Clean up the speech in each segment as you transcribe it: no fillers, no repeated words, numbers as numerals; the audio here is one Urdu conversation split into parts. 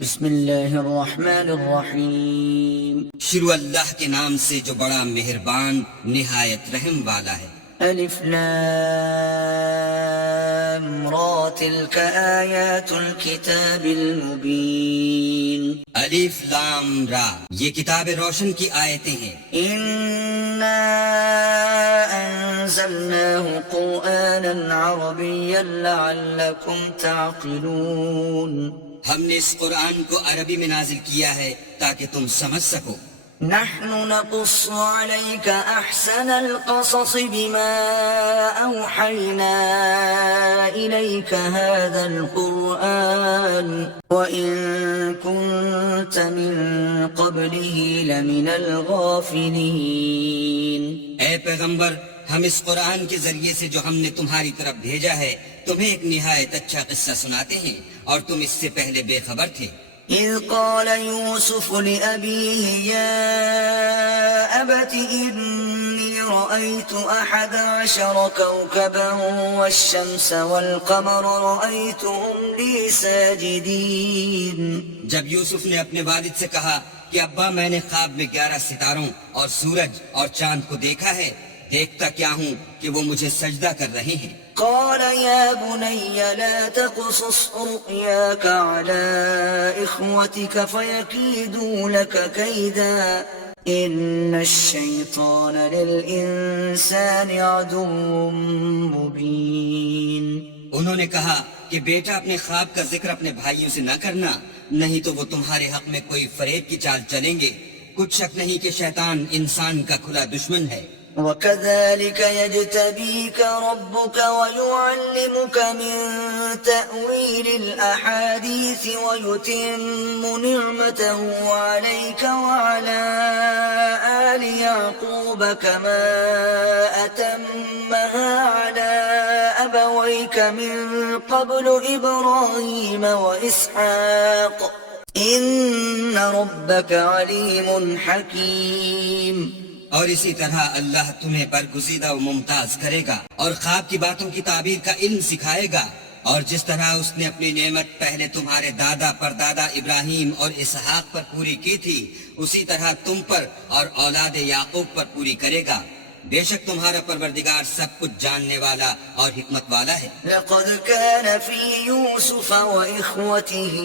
بسم اللہ الرحمن الرحیم شروع اللہ کے نام سے جو بڑا مہربان نہایت رحم والا ہے۔ الف لام را تلک آیات الكتاب المبین الف لام را، یہ کتاب روشن کی آیتیں ہیں۔ انا انزلناه قرآنا عربیا لعلکم تعقلون ہم نے اس قرآن کو عربی میں نازل کیا ہے تاکہ تم سمجھ سکو۔ نحن نقص عليك أحسن القصص بما أوحينا إليك هذا القرآن وإن كنت من قبله لمن الغافلين۔ اے پیغمبر، ہم اس قرآن کے ذریعے سے جو ہم نے تمہاری طرف بھیجا ہے تمہیں ایک نہایت اچھا قصہ سناتے ہیں اور تم اس سے پہلے بے خبر تھے۔ إذ قال يوسف لأبيه يا أبت إني رأيت 11 كوكبا والشمس والقمر رأيتهم لي ساجدين۔ جب یوسف نے اپنے والد سے کہا کہ ابا میں نے خواب میں 11 ستاروں اور سورج اور چاند کو دیکھا ہے، دیکھتا کیا ہوں کہ وہ مجھے سجدہ کر رہے ہیں۔ قال يا بني لا تقصص رؤياك على إخوتك فيكيدوا لك كيدا إن الشيطان للإنسان عدو مبين۔ انہوں نے کہا کہ بیٹا اپنے خواب کا ذکر اپنے بھائیوں سے نہ کرنا، نہیں تو وہ تمہارے حق میں کوئی فریب کی چال چلیں گے۔ کچھ شک نہیں کہ شیطان انسان کا کھلا دشمن ہے۔ وكذلك يجتبيك ربك ويعلمك من تأويل الأحاديث ويتم نعمته عليك وعلى آل يعقوب كما أتمها على أبويك من قبل إبراهيم وإسحاق إن ربك عليم حكيم۔ اور اسی طرح اللہ تمہیں برگزیدہ و ممتاز کرے گا اور خواب کی باتوں کی تعبیر کا علم سکھائے گا، اور جس طرح اس نے اپنی نعمت پہلے تمہارے دادا پردادا ابراہیم اور اسحاق پر پوری کی تھی، اسی طرح تم پر اور اولاد یعقوب پر پوری کرے گا۔ بے شک تمہارا پروردگار سب کچھ جاننے والا اور حکمت والا ہے۔ لقد كان في يوسف وإخوته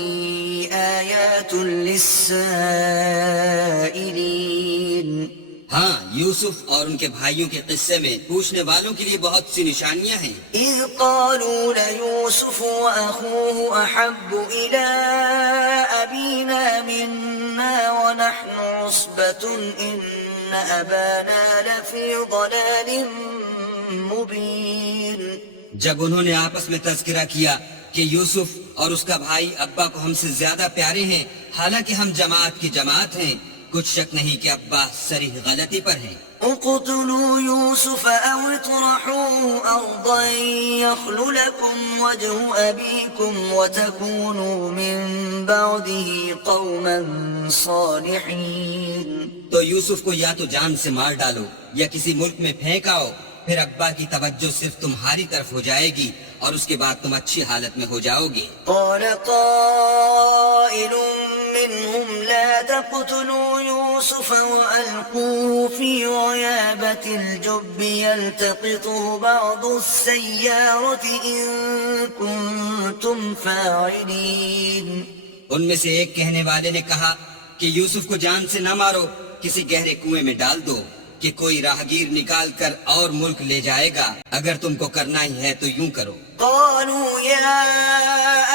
آيات للسائلين۔ ہاں، یوسف اور ان کے بھائیوں کے قصے میں پوچھنے والوں کے لیے بہت سی نشانیاں ہیں۔ إذ قالوا ليوسف وأخوه أحب إلى أبينا منا ونحن عصبة إن أبانا لفي ضلال مبين۔ جب انہوں نے آپس میں تذکرہ کیا کہ یوسف اور اس کا بھائی ابا کو ہم سے زیادہ پیارے ہیں، حالانکہ ہم جماعت کی جماعت ہیں، کچھ شک نہیں کہ ابا صریح غلطی پر ہیں۔ اقتلوا يوسف أو اطرحوه أرضا يخل لكم وجه أبيكم وتكونوا من بعده قوما صالحين۔ تو یوسف کو یا تو جان سے مار ڈالو یا کسی ملک میں پھینک آؤ، پھر ابا کی توجہ صرف تمہاری طرف ہو جائے گی اور اس کے بعد تم اچھی حالت میں ہو جاؤ گے۔ قال قائل منهم لا تقتلوا يوسف وألقوه في غيابة الجب يلتقطه بعض السيارة إن كنتم فاعلين۔ ان میں سے ایک کہنے والے نے کہا کہ یوسف کو جان سے نہ مارو، کسی گہرے کنویں میں ڈال دو کہ کوئی راہگیر نکال کر اور ملک لے جائے گا، اگر تم کو کرنا ہی ہے تو یوں کرو۔ قالوا يا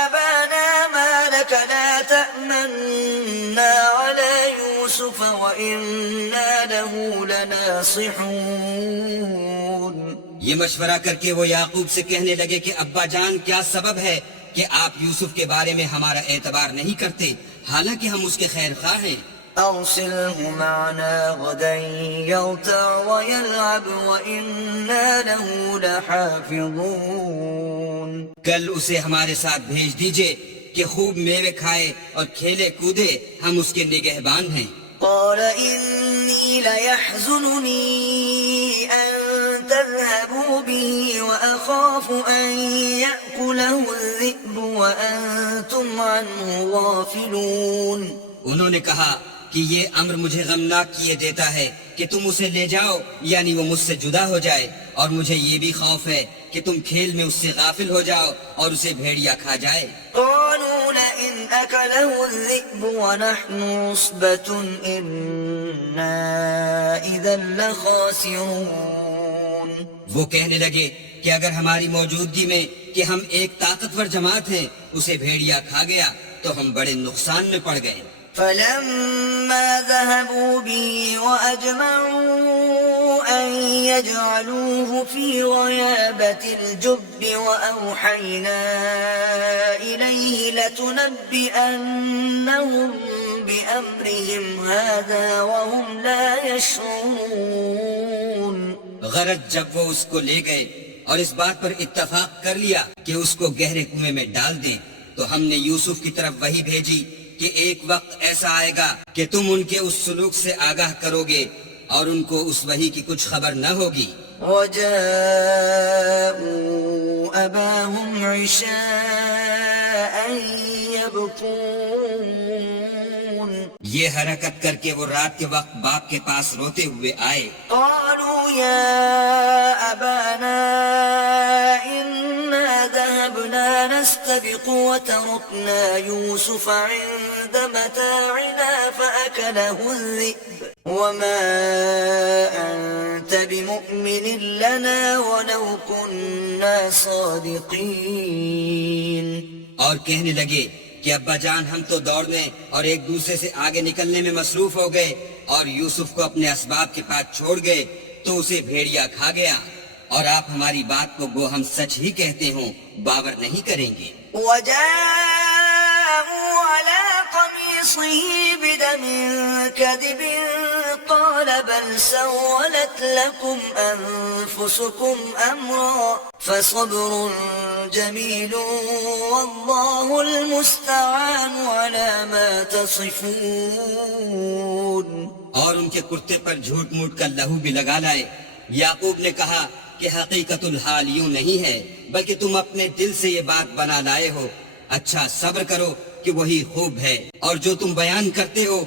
أبانا ما لك لا تأمنا على يوسف وإنا له لناصحون۔ یہ مشورہ کر کے وہ یعقوب سے کہنے لگے کہ ابا جان، کیا سبب ہے کہ آپ یوسف کے بارے میں ہمارا اعتبار نہیں کرتے، حالانکہ ہم اس کے خیر خواہ ہیں۔ أرسله معنا غدا يرتع ويلعب وإنا له لحافظون۔ کل اسے ہمارے ساتھ بھیج دیجئے کہ خوب میوے کھائے اور کھیلے کودے، ہم اس کے نگہبان ہیں۔ قال إني ليحزنني أن تذهبوا اذهبوا به وأخاف أن يأكله الذئب وأنتم عنه غافلون. انہوں نے کہا کہ یہ امر مجھے غمناک کیے دیتا ہے کہ تم اسے لے جاؤ، یعنی وہ مجھ سے جدا ہو جائے، اور مجھے یہ بھی خوف ہے کہ تم کھیل میں اس سے غافل ہو جاؤ اور اسے بھیڑیا کھا جائے. قالوا لئن أكله الذئب ونحن عصبة إنا إذا لخاسرون. وہ کہنے لگے کہ اگر ہماری موجودگی میں کہ ہم ایک طاقتور جماعت ہیں اسے بھیڑیا کھا گیا تو ہم بڑے نقصان میں پڑ گئے. فلما ذهبوا به وأجمعوا أن يجعلوه في غيابة الجب وأوحينا إليه لتنبئنهم بأمرهم هذا وهم لا يشعرون. غرض جب وہ اس کو لے گئے اور اس بات پر اتفاق کر لیا کہ اس کو گہرے کنویں میں ڈال دیں تو ہم نے یوسف کی طرف وحی بھیجی کہ ایک وقت ایسا آئے گا کہ تم ان کے اس سلوک سے آگاہ کرو گے اور ان کو اس وحی کی کچھ خبر نہ ہوگی. وجاءوا أباهم عشاء يبكون. یہ حرکت کر کے وہ رات کے وقت باپ کے پاس روتے ہوئے آئے. قالوا يا أبانا إنا ذهبنا نستبق وتركنا يوسف عند متاعنا فأكله الذئب وما أنت بمؤمن لنا ولو كنا صادقين. اور کہنے لگے کہ ابا جان ہم تو دوڑنے اور ایک دوسرے سے آگے نکلنے میں مصروف ہو گئے اور یوسف کو اپنے اسباب کے پاس چھوڑ گئے تو اسے بھیڑیا کھا گیا، اور آپ ہماری بات کو گو ہم سچ ہی کہتے ہوں باور نہیں کریں گے. وجاءوا على قميصه بدم كذب قال بل سولت لكم أنفسكم أمرا فصبر جميل والله المستعان على ما تصفون. اور ان کے کرتے پر جھوٹ موٹ کا لہو بھی لگا لائے. یعقوب نے کہا کہ حقیقت الحال یوں نہیں ہے بلکہ تم اپنے دل سے یہ بات بنا لائے ہو. اچھا صبر کرو کہ وہی خوب ہے، اور جو تم بیان کرتے ہو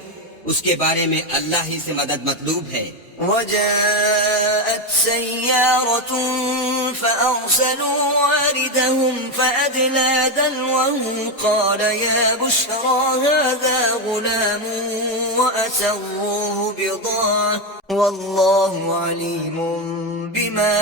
اس کے بارے میں اللہ ہی سے مدد مطلوب ہے. وجاءت سيارة فأرسلوا واردهم فأدلى دلوه قال يا بشرى هذا غلام وأسروه بضاعة والله عليم بما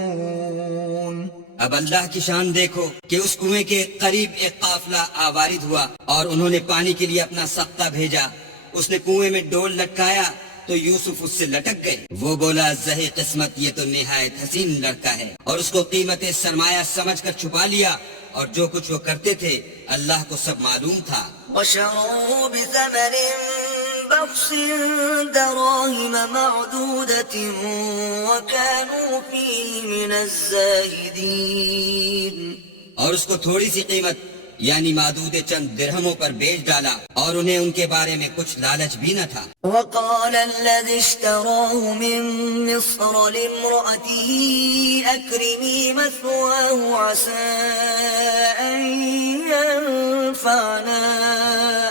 يعملون. اب اللہ کی شان دیکھو کہ اس کنویں کے قریب ایک قافلہ آوارد ہوا اور انہوں نے پانی کے لیے اپنا سختہ بھیجا. اس نے کنویں میں ڈول لٹکایا تو یوسف اس سے لٹک گئے. وہ بولا زہی قسمت یہ تو نہایت حسین لڑکا ہے، اور اس کو قیمت سرمایہ سمجھ کر چھپا لیا، اور جو کچھ وہ کرتے تھے اللہ کو سب معلوم تھا. وشروه بثمن بخس دراهم معدودة وكانوا فيه من الزاهدين. اور اس کو تھوڑی سی قیمت یعنی معدود چند درہموں پر بیچ ڈالا، اور انہیں ان کے بارے میں کچھ لالچ بھی نہ تھا. وقال الذي اشتراه من مصر لامرأته أكرمي مثواه عسى أن ينفعنا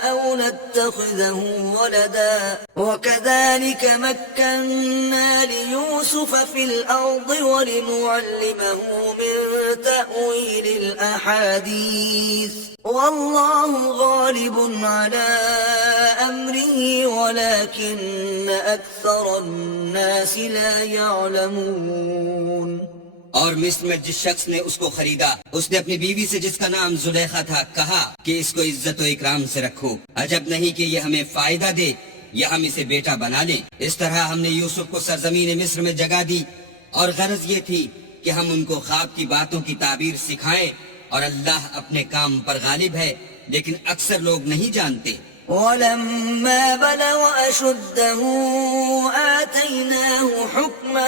أو نتخذه ولدا وكذلك مكنا ليوسف في الأرض ولنعلمه من تأويل الأحاديث والله غالب على أمره ولكن أكثر الناس لا يعلمون. اور مصر میں جس شخص نے اس کو خریدا اس نے اپنی بیوی سے جس کا نام زلیخا تھا کہا کہ اس کو عزت و اکرام سے رکھو، عجب نہیں کہ یہ ہمیں فائدہ دے یا ہم اسے بیٹا بنا لیں. اس طرح ہم نے یوسف کو سرزمین مصر میں جگہ دی، اور غرض یہ تھی کہ ہم ان کو خواب کی باتوں کی تعبیر سکھائیں، اور اللہ اپنے کام پر غالب ہے لیکن اکثر لوگ نہیں جانتے. ولما بلغ أشده آتيناه حكما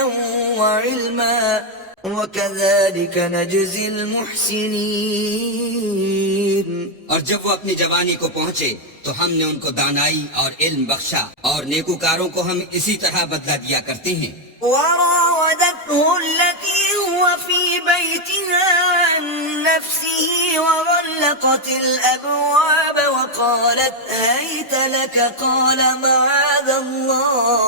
وعلما وكذلك نجزي المحسنين. اور جب وہ اپنی جوانی کو پہنچے تو ہم نے ان کو دانائی اور علم بخشا، اور نیکوکاروں کو ہم اسی طرح بدلہ دیا کرتے ہیں. وراودته التي هو في بيتها عن نفسه وغلقت الأبواب وقالت هيت لك قال معاذ الله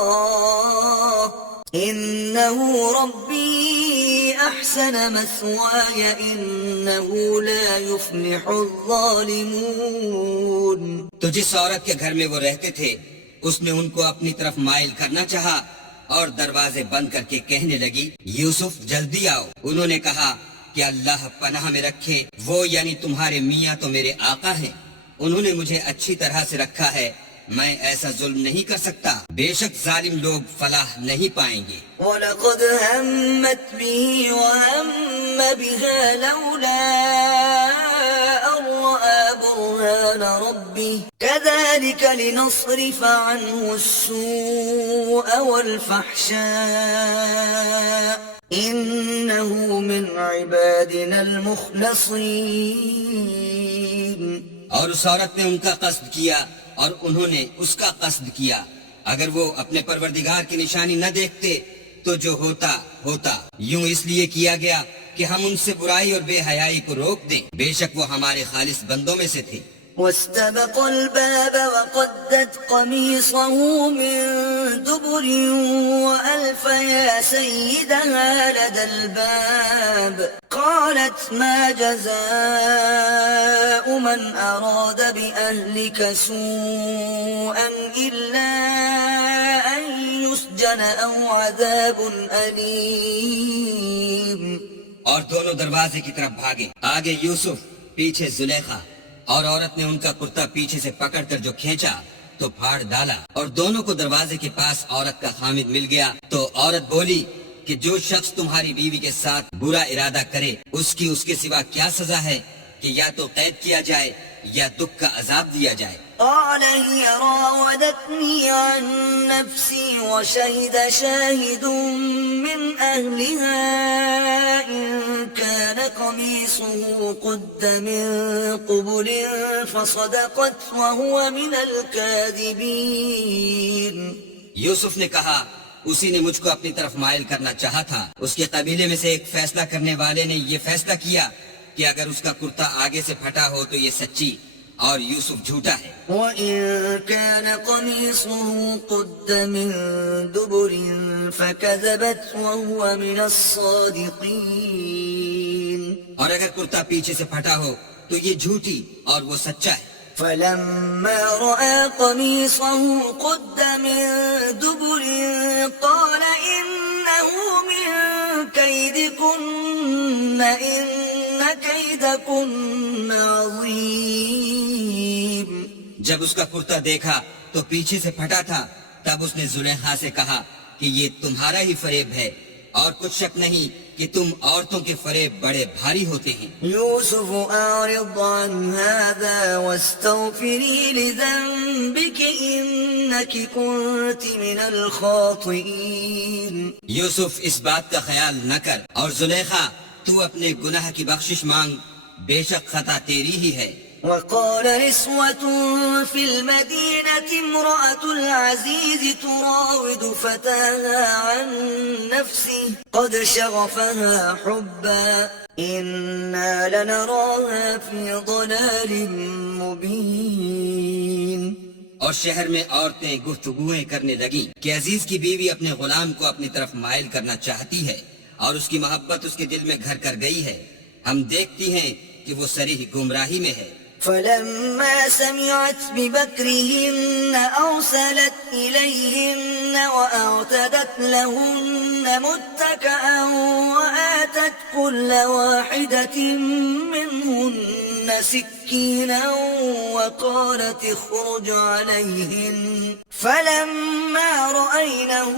إنه ربي أحسن مثواي إنه لا يفلح الظالمون. تو جس عورت کے گھر میں وہ رہتے تھے اس نے ان کو اپنی طرف مائل کرنا چاہا اور دروازے بند کر کے کہنے لگی یوسف جلدی آؤ. انہوں نے کہا کہ اللہ پناہ میں رکھے، وہ یعنی تمہارے میاں تو میرے آقا ہیں، انہوں نے مجھے اچھی طرح سے رکھا ہے، میں ایسا ظلم نہیں کر سکتا، بے شک ظالم لوگ فلاح نہیں پائیں گے. وَلَقَدْ هَمَّتْ بِهِ وَهَمَّ بِهَا لَوْلَا أَن رَّأَىٰ بُرْهَانَ رَبِّهِ كَذَٰلِكَ لِنَصْرِفَ عَنْهُ السُّوءَ وَالْفَحْشَاءَ إِنَّهُ مِنْ عِبَادِنَا الْمُخْلَصِينَ. اور اس عورت نے ان کا قصد کیا اور انہوں نے اس کا قصد کیا. اگر وہ اپنے پروردگار کی نشانی نہ دیکھتے تو جو ہوتا ہوتا. یوں اس لیے کیا گیا کہ ہم ان سے برائی اور بے حیائی کو روک دیں، بے شک وہ ہمارے خالص بندوں میں سے تھے. واستبق الباب وقدت قميصه من دبر وألف يا سيدها لدى الباب قالت ما جزاء من أراد بأهلك سوءا إلا أن يسجن أو عذاب أليم. اور دونوں دروازے کی طرف بھاگے، آگے یوسف پیچھے زلیخا، اور عورت نے ان کا کرتا پیچھے سے پکڑ کر جو کھینچا تو پھاڑ ڈالا، اور دونوں کو دروازے کے پاس عورت کا خامد مل گیا. تو عورت بولی کہ جو شخص تمہاری بیوی کے ساتھ برا ارادہ کرے اس کی اس کے سوا کیا سزا ہے کہ یا تو قید کیا جائے یا دکھ کا عذاب دیا جائے. قال هي راودتني عن نفسي وشهد شاهد من أهلها إن كان قميصه قد من قبل فصدقت وهو من الكاذبين. یوسف نے کہا اسی نے مجھ کو اپنی طرف مائل کرنا چاہا تھا. اس کے قبیلے میں سے ایک فیصلہ کرنے والے نے یہ فیصلہ کیا کہ اگر اس کا کرتا آگے سے پھٹا ہو تو یہ سچی اور یوسف جھوٹا ہے. وَإِن كَانَ قَمِيصُهُ قُدَّ مِن دُبُرٍ فَكَذَبَتْ وَهُوَ مِنَ الصَّادِقِينَ. اور اگر کرتا پیچھے سے پھٹا ہو تو یہ جھوٹی اور وہ سچا ہے. فَلَمَّا رَأَىٰ قَمِيصَهُ قُدَّ مِن دُبُرٍ قَالَ إِنَّهُ مِن كَيْدِكُنَّ إِنَّ كَيْدَكُنَّ عَظِيمٌ. جب اس کا کرتا دیکھا تو پیچھے سے پھٹا تھا، تب اس نے زلیخا سے کہا کہ یہ تمہارا ہی فریب ہے اور کچھ شک نہیں کہ تم عورتوں کے فریب بڑے بھاری ہوتے ہیں. يوسف أعرض عن هذا واستغفري لذنبك إنك كنت من الخاطئين. یوسف اس بات کا خیال نہ کر، اور زلیخا تو اپنے گناہ کی بخشش مانگ، بے شک خطا تیری ہی ہے. وقال نسوة في المدينة امرأة العزيز تراود فتاها عن نفسه قد شغفها حبا إنا لنراها في ضلال مبين. اور شہر میں عورتیں گفتگویں کرنے لگیں کہ عزیز کی بیوی اپنے غلام کو اپنی طرف مائل کرنا چاہتی ہے اور اس کی محبت اس کے دل میں گھر کر گئی ہے، ہم دیکھتی ہیں کہ وہ صریح گمراہی میں ہے. فلما سمعت بمكرهن أرسلت إليهن وأعتدت لهن متكئا وآتت كل واحدة منهن سكينا وقالت اخرج عليهن فلما رأينه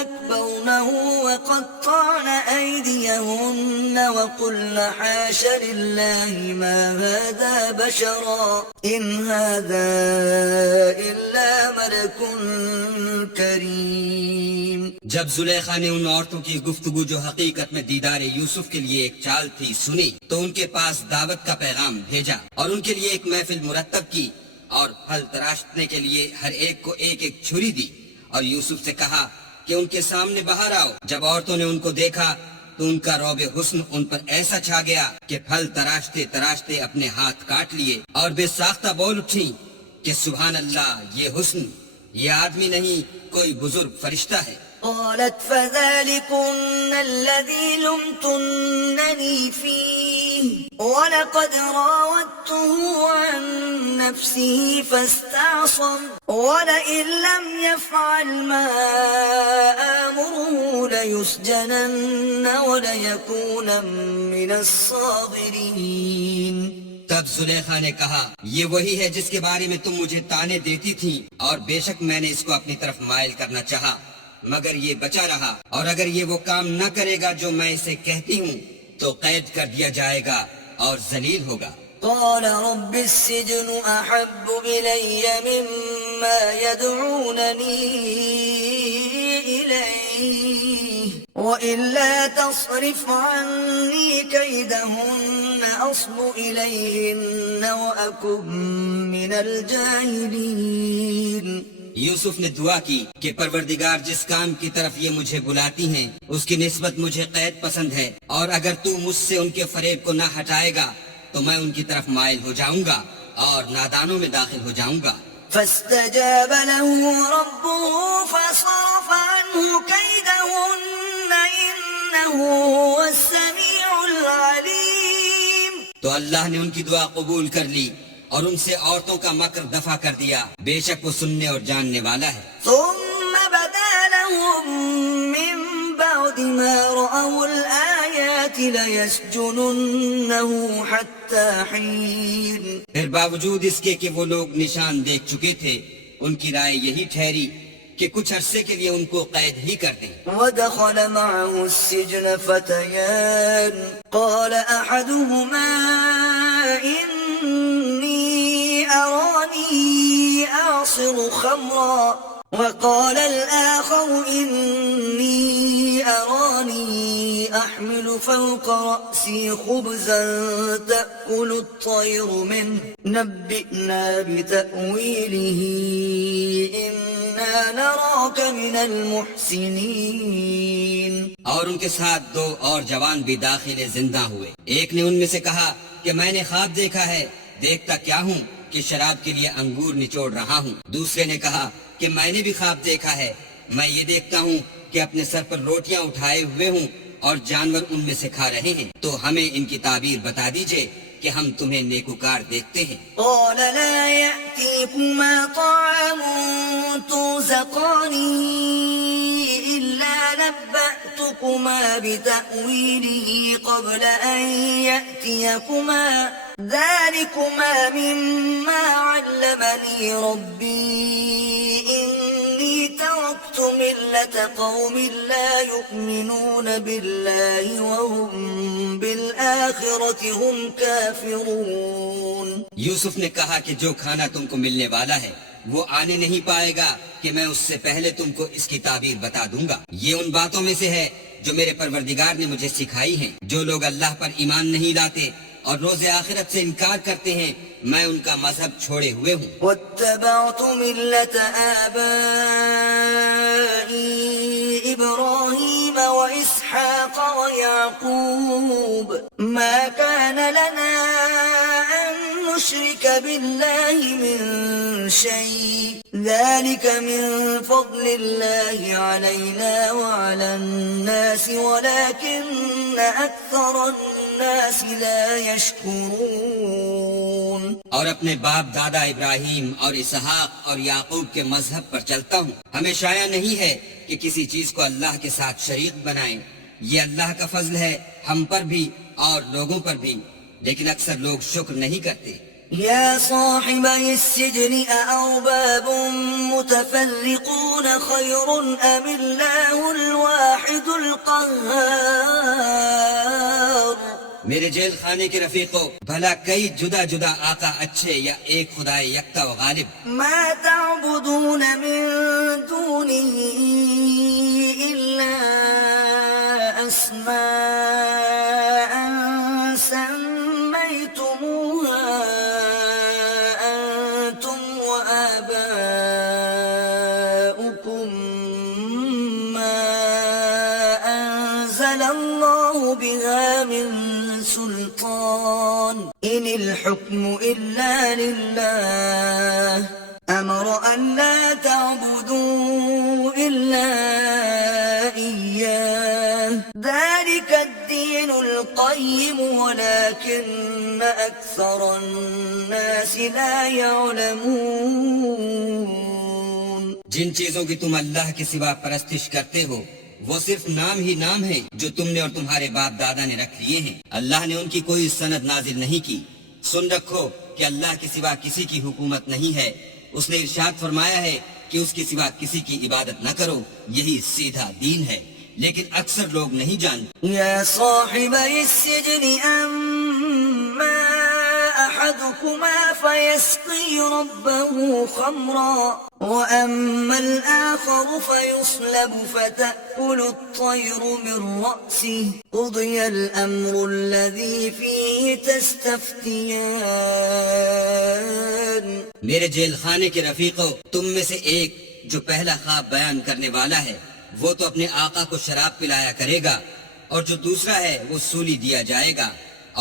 أكبرنه وقطعن أيديهن وقلن حاش لله ما هذا بشرا إن هذا إلا ملك کریم. جب زلیخا نے ان عورتوں کی گفتگو جو حقیقت میں دیدار یوسف کے لیے ایک چال تھی سنی تو ان کے پاس دعوت کا پیغام بھیجا اور ان کے لیے ایک محفل مرتب کی اور پھل تراشنے کے لیے ہر ایک کو ایک ایک چھری دی اور یوسف سے کہا کہ ان کے سامنے باہر آؤ۔ جب عورتوں نے ان کو دیکھا تو ان کا رعب حسن ان پر ایسا چھا گیا کہ پھل تراشتے تراشتے اپنے ہاتھ کاٹ لیے اور بے ساختہ بول اٹھی کہ سبحان اللہ، یہ حسن، یہ آدمی نہیں، کوئی بزرگ فرشتہ ہے۔ قالت فذلكن الذي لمتنني فيه ولقد راودته عن نفسه فاستعصم ولئن لم يفعل ما آمره ليسجنن وليكون من الصاغرين۔ تب زلیخا نے کہا یہ وہی ہے جس کے بارے میں تم مجھے طعنے دیتی تھی، اور بے شک میں نے اس کو اپنی طرف مائل کرنا چاہا مگر یہ بچا رہا، اور اگر یہ وہ کام نہ کرے گا جو میں اسے کہتی ہوں تو قید کر دیا جائے گا اور ذلیل ہوگا۔ قال رب السجن أحب إلي مما يدعونني إليه وإلا تصرف عني كيدهن أصب إليهن وأكن من الجاهلين۔ یوسف نے دعا کی کہ پروردگار جس کام کی طرف یہ مجھے بلاتی ہیں اس کی نسبت مجھے قید پسند ہے، اور اگر تو مجھ سے ان کے فریب کو نہ ہٹائے گا تو میں ان کی طرف مائل ہو جاؤں گا اور نادانوں میں داخل ہو جاؤں گا۔ فاستجاب له ربه فصرف عنه كيدهن إنه هو السميع العليم۔ تو اللہ نے ان کی دعا قبول کر لی اور ان سے عورتوں کا مکر دفع کر دیا، بے شک وہ سننے اور جاننے والا ہے۔ ثم بدا لهم من بعد ما رأوا الآيات ليسجننه حتى حين۔ پھر باوجود اس کے کہ وہ لوگ نشان دیکھ چکے تھے، ان کی رائے یہی ٹھہری کہ کچھ عرصے کے لیے ان کو قید ہی کر دیں۔ ودخل معه السجن فتيان قال أحدهما إني أراني أعصر خمرا وقال الآخر إني أراني أحمل فوق رأسي خبزا تأكل الطير منه نبئنا بتأويله إنا نراك من المحسنين۔ اور ان کے ساتھ دو اور جوان بھی داخل زندہ ہوئے۔ ایک نے ان میں سے کہا کہ میں نے خواب دیکھا ہے، دیکھتا کیا ہوں کہ شراب کے لیے انگور نچوڑ رہا ہوں۔ دوسرے نے کہا کہ میں نے بھی خواب دیکھا ہے، میں یہ دیکھتا ہوں کہ اپنے سر پر روٹیاں اٹھائے ہوئے ہوں اور جانور ان میں سے کھا رہے ہیں، تو ہمیں ان کی تعبیر بتا دیجئے کہ ہم تمہیں نیکوکار دیکھتے ہیں۔ قال لا يأتيكما طعام ترزقانه إلا نبأتكما بتأويله قبل أن يأتيكما ذلكما مما علمني ربي إني تركت ملة قوم لا يؤمنون بالله وهم بالآخرة هم كافرون۔ یوسف نے کہا کہ جو کھانا تم کو ملنے والا ہے وہ آنے نہیں پائے گا کہ میں اس سے پہلے تم کو اس کی تعبیر بتا دوں گا۔ یہ ان باتوں میں سے ہے جو میرے پروردگار نے مجھے سکھائی ہیں۔ جو لوگ اللہ پر ایمان نہیں لاتے اور روز آخرت سے انکار کرتے ہیں، میں ان کا مذہب چھوڑے ہوئے ہوں۔ واتبعت ملة آبائي إبراهيم وإسحاق ويعقوب ما كان لنا أن نشرك بالله من شيء ذلك من فضل الله علينا وعلى الناس ولكن أكثر الناس لا يشكرون۔ اور اپنے باپ دادا ابراہیم اور اسحاق اور یعقوب کے مذہب پر چلتا ہوں۔ ہمیں شایع نہیں ہے کہ کسی چیز کو اللہ کے ساتھ شریک بنائیں، یہ اللہ کا فضل ہے ہم پر بھی اور لوگوں پر بھی، لیکن اکثر لوگ شکر نہیں کرتے۔ يا صاحبي السجن أأرباب متفرقون خير أم الله الواحد القهار۔ میرے جیل خانے کے رفیقوں، بھلا کئی جدا جدا آقا اچھے یا ایک خدا یکتا و غالب؟ ما تعبدون من دونه إلا أسماء سميتموها أنتم وآباؤكم أنزل الله بها من سلطان إن الحكم إلا لله أمر أن لا تعبدوا إلا إياه ذلك الدين القيم ولكن أكثر الناس لا يعلمون. جن چیزوں کی تم اللہ کے سوا پرستش کرتے ہو وہ صرف نام ہی نام ہے جو تم نے اور تمہارے باپ دادا نے رکھ لیے ہیں. اللہ نے ان کی کوئی سند نازل نہیں کی. سن رکھو کہ اللہ کے سوا کسی کی حکومت نہیں ہے. اس نے ارشاد فرمایا ہے کہ اس کے سوا کسی کی عبادت نہ کرو. یہی سیدھا دین ہے لیکن اکثر لوگ نہیں جانتے. يا صاحبي السجن أما أحدكما فيسقي ربه خمرا وأما الآخر فيصلب فتأكل الطير من رأسه قضي الأمر الذي فيه تستفتيان. میرے جیل خانے کے رفیقوں، تم میں سے ایک جو پہلا خواب بیان کرنے والا ہے وہ تو اپنے آقا کو شراب پلایا کرے گا اور جو دوسرا ہے وہ سولی دیا جائے گا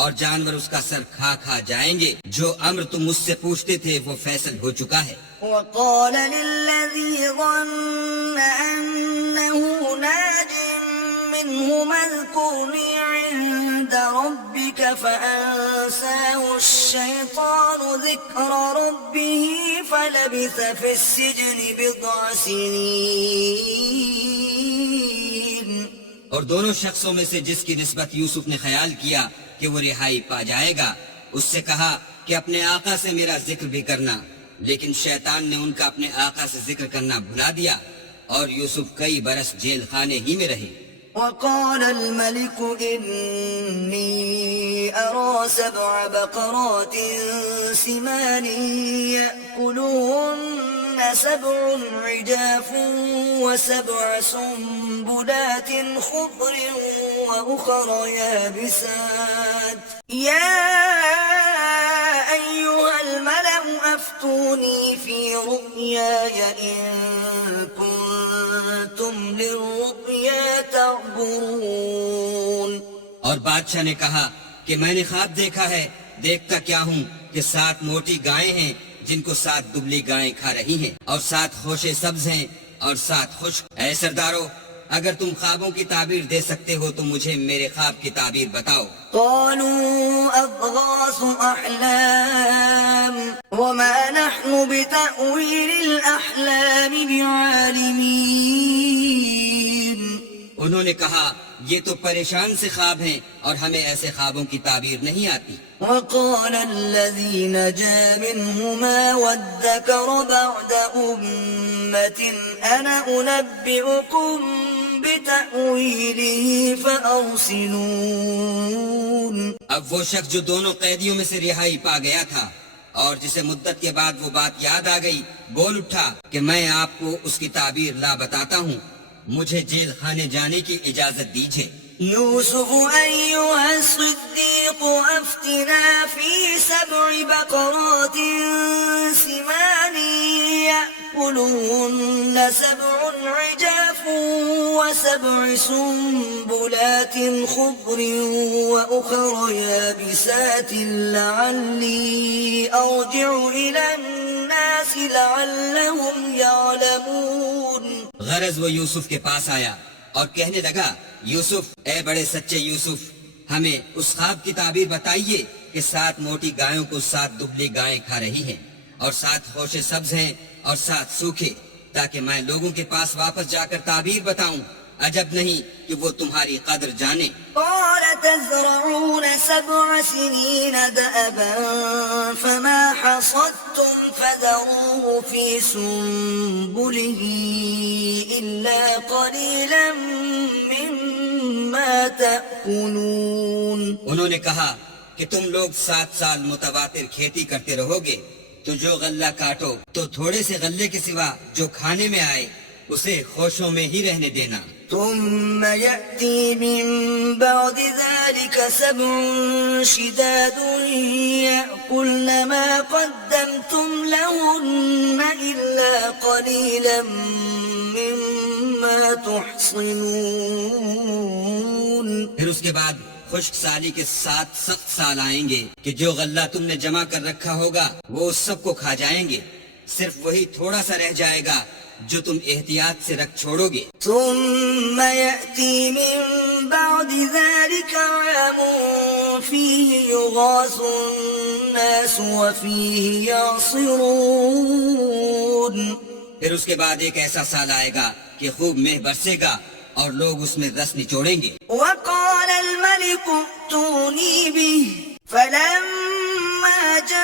اور جانور اس کا سر کھا کھا جائیں گے. جو امر تم مجھ سے پوچھتے تھے وہ فیصل ہو چکا ہے. وقال للذي ظن أنه ناج منهما اذكرني عند ربك فأنساه الشيطان ذكر ربه فلبث في السجن بضع سنين. اور دونوں شخصوں میں سے جس کی نسبت یوسف نے خیال کیا کہ وہ رہائی پا جائے گا اس سے کہا کہ اپنے آقا سے میرا ذکر بھی کرنا، لیکن شیطان نے ان کا اپنے آقا سے ذکر کرنا بھلا دیا اور یوسف کئی برس جیل خانے ہی میں رہے. وقال الملك إني أرى 7 بقرات سمان يأكلهن 7 عجاف و7 سنبلات خضر وأخر يابسات يا أيها الملأ أفتوني في رؤياي إن كنتم للرؤيا تعبرون. اور بادشاہ نے کہا کہ میں نے خواب دیکھا ہے، دیکھتا کیا ہوں کہ 7 موٹی گائیں ہیں جن کو 7 دبلی گائیں کھا رہی ہیں اور 7 خوشے سبز ہیں اور 7 خشک. اے سردارو، اگر تم خوابوں کی تعبیر دے سکتے ہو تو مجھے میرے خواب کی تعبیر بتاؤ. قالوا أضغاث أحلام وما نحن بتأويل الأحلام بعالمين. انہوں نے کہا یہ تو پریشان سے خواب ہیں اور ہمیں ایسے خوابوں کی تعبیر نہیں آتی. وقال الذي نجا منهما وادكر بعد أمة أنا أنبئكم بتأويله فأرسلون. اب وہ شخص جو دونوں قیدیوں میں سے رہائی پا گیا تھا اور جسے مدت کے بعد وہ بات یاد آ گئی بول اٹھا کہ میں آپ کو اس کی تعبیر لا بتاتا ہوں. مجھے جیل خانے جانے کی اجازت دیجیے. يوسف أيها الصديق أفتنا في 7 بقرات سمان يأكلهن 7 عجاف و7 سنبلات خضر وأخر يابسات لعلي أرجع إلى الناس لعلهم يعلمون. غرض وہ یوسف کے پاس آیا اور کہنے لگا یوسف، اے بڑے سچے یوسف، ہمیں اس خواب کی تعبیر بتائیے کہ 7 موٹی گایوں کو 7 دبلی گائیں کھا رہی ہیں اور 7 خوشے سبز ہیں اور 7 سوکھے، تاکہ میں لوگوں کے پاس واپس جا کر تعبیر بتاؤں. عجب نہیں کہ وہ تمہاری قدر جانے. قال تزرعون 7 سنين دأبا فما حصدتم فذروه في سنبله إلا قليلا مما تأكلون. انہوں نے کہا کہ تم لوگ 7 سال متواتر کھیتی کرتے رہو گے تو جو غلہ کاٹو تو تھوڑے سے غلے کے سوا جو کھانے میں آئے اسے خوشوں میں ہی رہنے دینا. ثم يأتي من بعد ذلك 7 شداد يأكلن ما قدمتم لهن إلا قليلا مما تحصنون. پھر اس کے بعد خشک سالی کے 7 سخت سال آئیں گے کہ جو غلہ تم نے جمع کر رکھا ہوگا وہ اس سب کو کھا جائیں گے، صرف وہی تھوڑا سا رہ جائے گا جو تم احتیاط سے رکھ چھوڑو گے۔ ثم يأتي من بعد ذلك عام فيه يغاث الناس وفيه يعصرون۔ پھر اس کے بعد ایک ایسا سال آئے گا کہ خوب مہ برسے گا اور لوگ اس میں رس نچوڑیں گے۔ وقال الملك ائتوني به فلما جاءه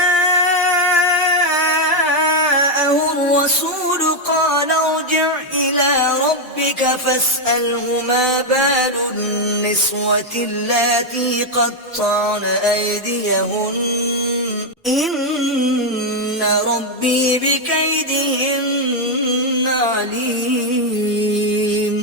الرسول قال ارجع إلى ربك فاسأله ما بال النسوة اللاتي قطعن أيديهن إن ربي بكيدهن عليم۔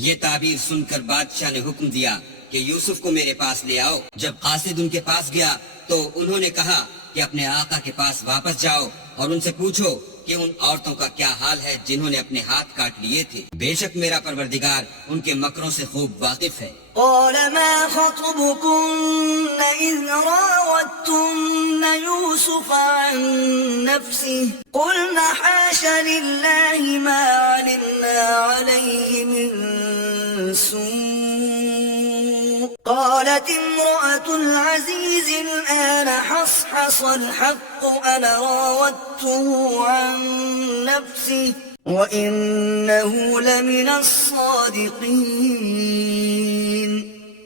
یہ تعبیر سن کر بادشاہ نے حکم دیا کہ یوسف کو میرے پاس لے آؤ۔ جب قاصد ان کے پاس گیا تو انہوں نے کہا کہ اپنے آقا کے پاس واپس جاؤ اور ان سے پوچھو کہ ان عورتوں کا کیا حال ہے جنہوں نے اپنے ہاتھ کاٹ لیے تھے، بے شک میرا پروردگار ان کے مکروں سے خوب واقف ہے۔ قال ما خطبكن إذ راوتن يوسف عن نفسه قلنا حاش لله ما علمنا عليه من سوء قالت امرأة العزيز الآن حصحص الحق أنا راودته عن نفسه وَإِنَّهُ لَمِنَ الصَّادِقِينَ۔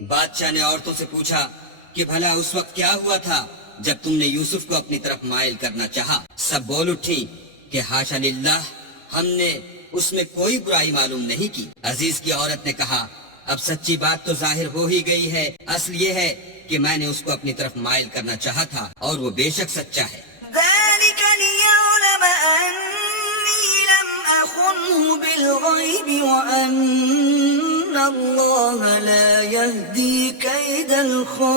بادشاہ نے عورتوں سے پوچھا کہ بھلا اس وقت کیا ہوا تھا جب تم نے یوسف کو اپنی طرف مائل کرنا چاہا؟ سب بول اٹھی کہ حاشا للہ، ہم نے اس میں کوئی برائی معلوم نہیں کی۔ عزیز کی عورت نے کہا اب سچی بات تو ظاہر ہو ہی گئی ہے، اصل یہ ہے کہ میں نے اس کو اپنی طرف مائل کرنا چاہا تھا اور وہ بے شک سچا ہے۔ ذَلِكَ لِيَعْلَمَ أَنِّي لَمْ أَخُنْهُ بِالْغَيْبِ وَأَنَّ اللَّهَ لَا يَهْدِي كَيْدَ الْخَائِنِينَ۔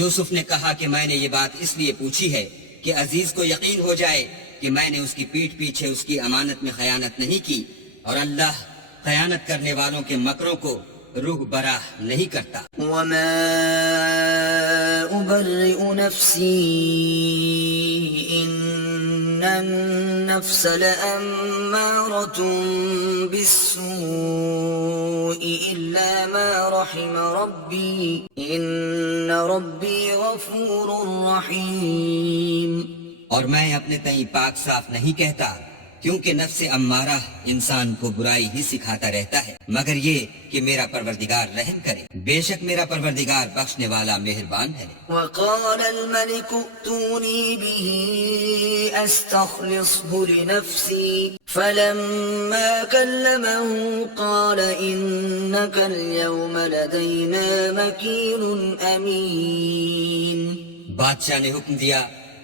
یوسف نے کہا کہ میں نے یہ بات اس لیے پوچھی ہے کہ عزیز کو یقین ہو جائے کہ میں نے اس کی پیٹھ پیچھے اس کی امانت میں خیانت نہیں کی، اور اللہ خیانت کرنے والوں کے مکروں کو روح براہ نہیں کرتا۔ وَمَا أُبَرِّئُ نَفْسِي إِنَّ النَّفْسَ لَأَمَّارَةٌ بِالسُّوءِ إِلَّا مَا رَحِمَ رَبِّي إِنَّ رَبِّي غَفُورٌ رَحِيمٌ۔ اور میں اپنے تئیں پاک صاف نہیں کہتا، کیونکہ نفس امارہ انسان کو برائی ہی سکھاتا رہتا ہے، مگر یہ کہ میرا پروردگار رحم کرے، بے شک میرا پروردگار بخشنے والا مہربان ہے۔ وقال الملك ائتوني به أستخلصه لنفسي فلما كلمه قال إنك اليوم لدينا مكين أمين۔ بادشاہ نے حکم دیا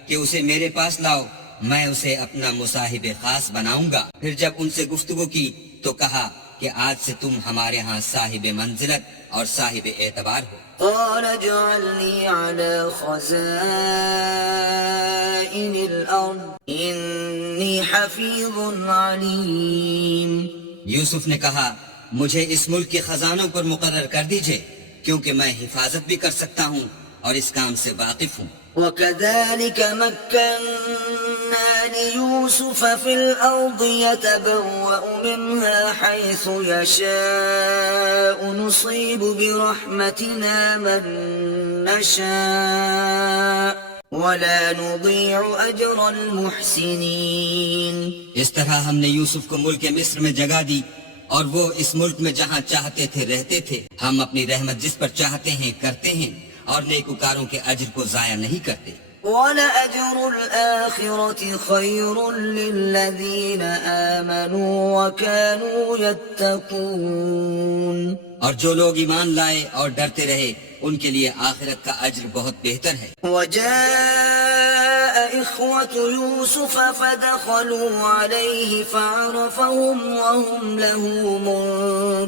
کہ اسے میرے پاس لاؤ، میں اسے اپنا مصاحب خاص بناؤں گا۔ پھر جب ان سے گفتگو کی تو کہا کہ آج سے تم ہمارے ہاں صاحب منزلت اور صاحب اعتبار ہو۔ قال اجعلني على خزائن الأرض إني حفيظ عليم۔ یوسف نے کہا مجھے اس ملک کے خزانوں پر مقرر کر دیجئے، کیونکہ میں حفاظت بھی کر سکتا ہوں اور اس کام سے واقف ہوں۔ وكذلك مكنا ليوسف في الأرض يتبوأ منها حيث يشاء نصيب برحمتنا من نشاء ولا نضيع أجر المحسنين۔ اس طرح ہم نے یوسف کو ملک مصر میں جگہ دی، اور وہ اس ملک میں جہاں چاہتے تھے رہتے تھے۔ ہم اپنی رحمت جس پر چاہتے ہیں کرتے ہیں، اور نیکوکاروں کے اجر کو ضائع نہیں کرتے۔ وَلَأَجْرُ الْآخِرَةِ خَيْرٌ لِّلَّذِينَ آمَنُوا وَكَانُوا يَتَّقُونَ۔ اور جو لوگ ایمان لائے اور ڈرتے رہے ان کے لیے آخرت کا اجر بہت بہتر ہے۔ وَجَاءَ إِخْوَةُ يُوسُفَ فَدَخَلُوا عَلَيْهِ فَعَرَفَهُمْ وَهُمْ لَهُ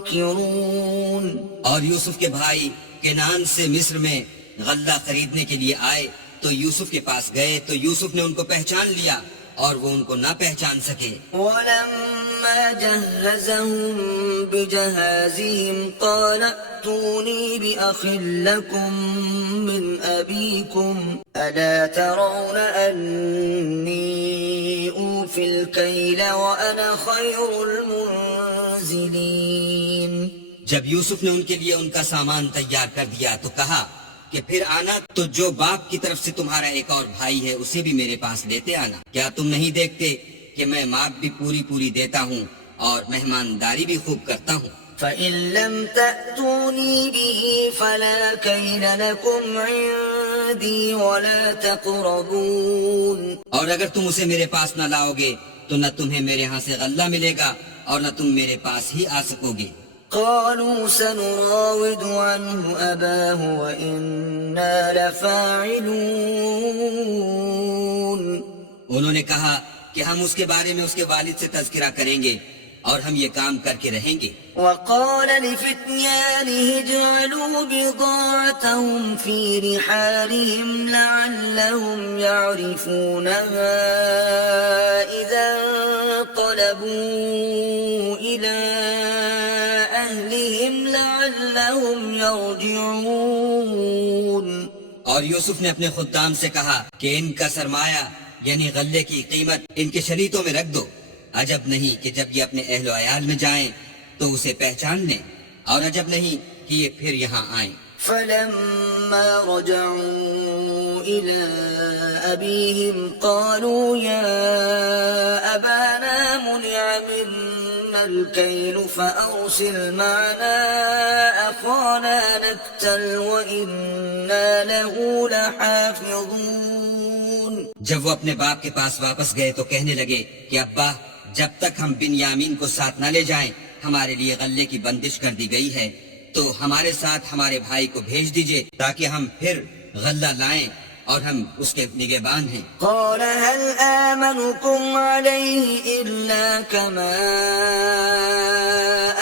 مُنكِرُونَ۔ اور یوسف کے بھائی کنعان سے مصر میں غلہ خریدنے کے لیے آئے تو یوسف کے پاس گئے تو یوسف نے ان کو پہچان لیا، اور وہ ان کو نہ پہچان سکے. ولما جهزهم بجهازهم قال ائتوني بأخ لكم من أبيكم ألا ترون أني أوفي الكيل وأنا خير المنزلين. جب یوسف نے ان کے لیے ان کا سامان تیار کر دیا تو کہا کہ پھر آنا تو جو باپ کی طرف سے تمہارا ایک اور بھائی ہے اسے بھی میرے پاس لیتے آنا. کیا تم نہیں دیکھتے کہ میں ماپ بھی پوری دیتا ہوں اور مہمانداری بھی خوب کرتا ہوں. فإن لم تأتوني به فلا كيل لكم عندي ولا تقربون. اور اگر تم اسے میرے پاس نہ لاؤ گے تو نہ تمہیں میرے ہاں سے غلہ ملے گا اور نہ تم میرے پاس ہی آ سکو گے. قالوا سنراود عنه أباه وإنا لفاعلون. انہوں نے کہا کہ ہم اس کے بارے میں اس کے والد سے تذکرہ کریں گے اور ہم یہ کام کر کے رہیں گے. وقال لفتيانه اجعلوا بضاعتهم في رحالهم لعلهم يعرفونها إذا انقلبوا إلى أهلهم لعلهم يرجعون. اور یوسف نے اپنے خدام سے کہا کہ ان کا سرمایہ یعنی غلے کی قیمت ان کے شریطوں میں رکھ دو. عجب نہیں کہ جب یہ اپنے اہل و عیال میں جائیں تو اسے پہچان لیں اور عجب نہیں کہ یہ پھر یہاں آئیں. فلما رجعوا إلى أبيهم قالوا يا أبانا منع منا الكيل فأرسل معنا أخانا نكتل وإنا له لحافظون. جب وہ اپنے باپ کے پاس واپس گئے تو کہنے لگے کہ ابا جب تک ہم بنیامین کو ساتھ نہ لے جائیں ہمارے لیے غلے کی بندش کر دی گئی ہے تو ہمارے ساتھ ہمارے بھائی کو بھیج دیجئے تاکہ ہم پھر غلہ لائیں اور ہم اس کے نگہبان ہیں. قال هل آمنكم عليه إلا كما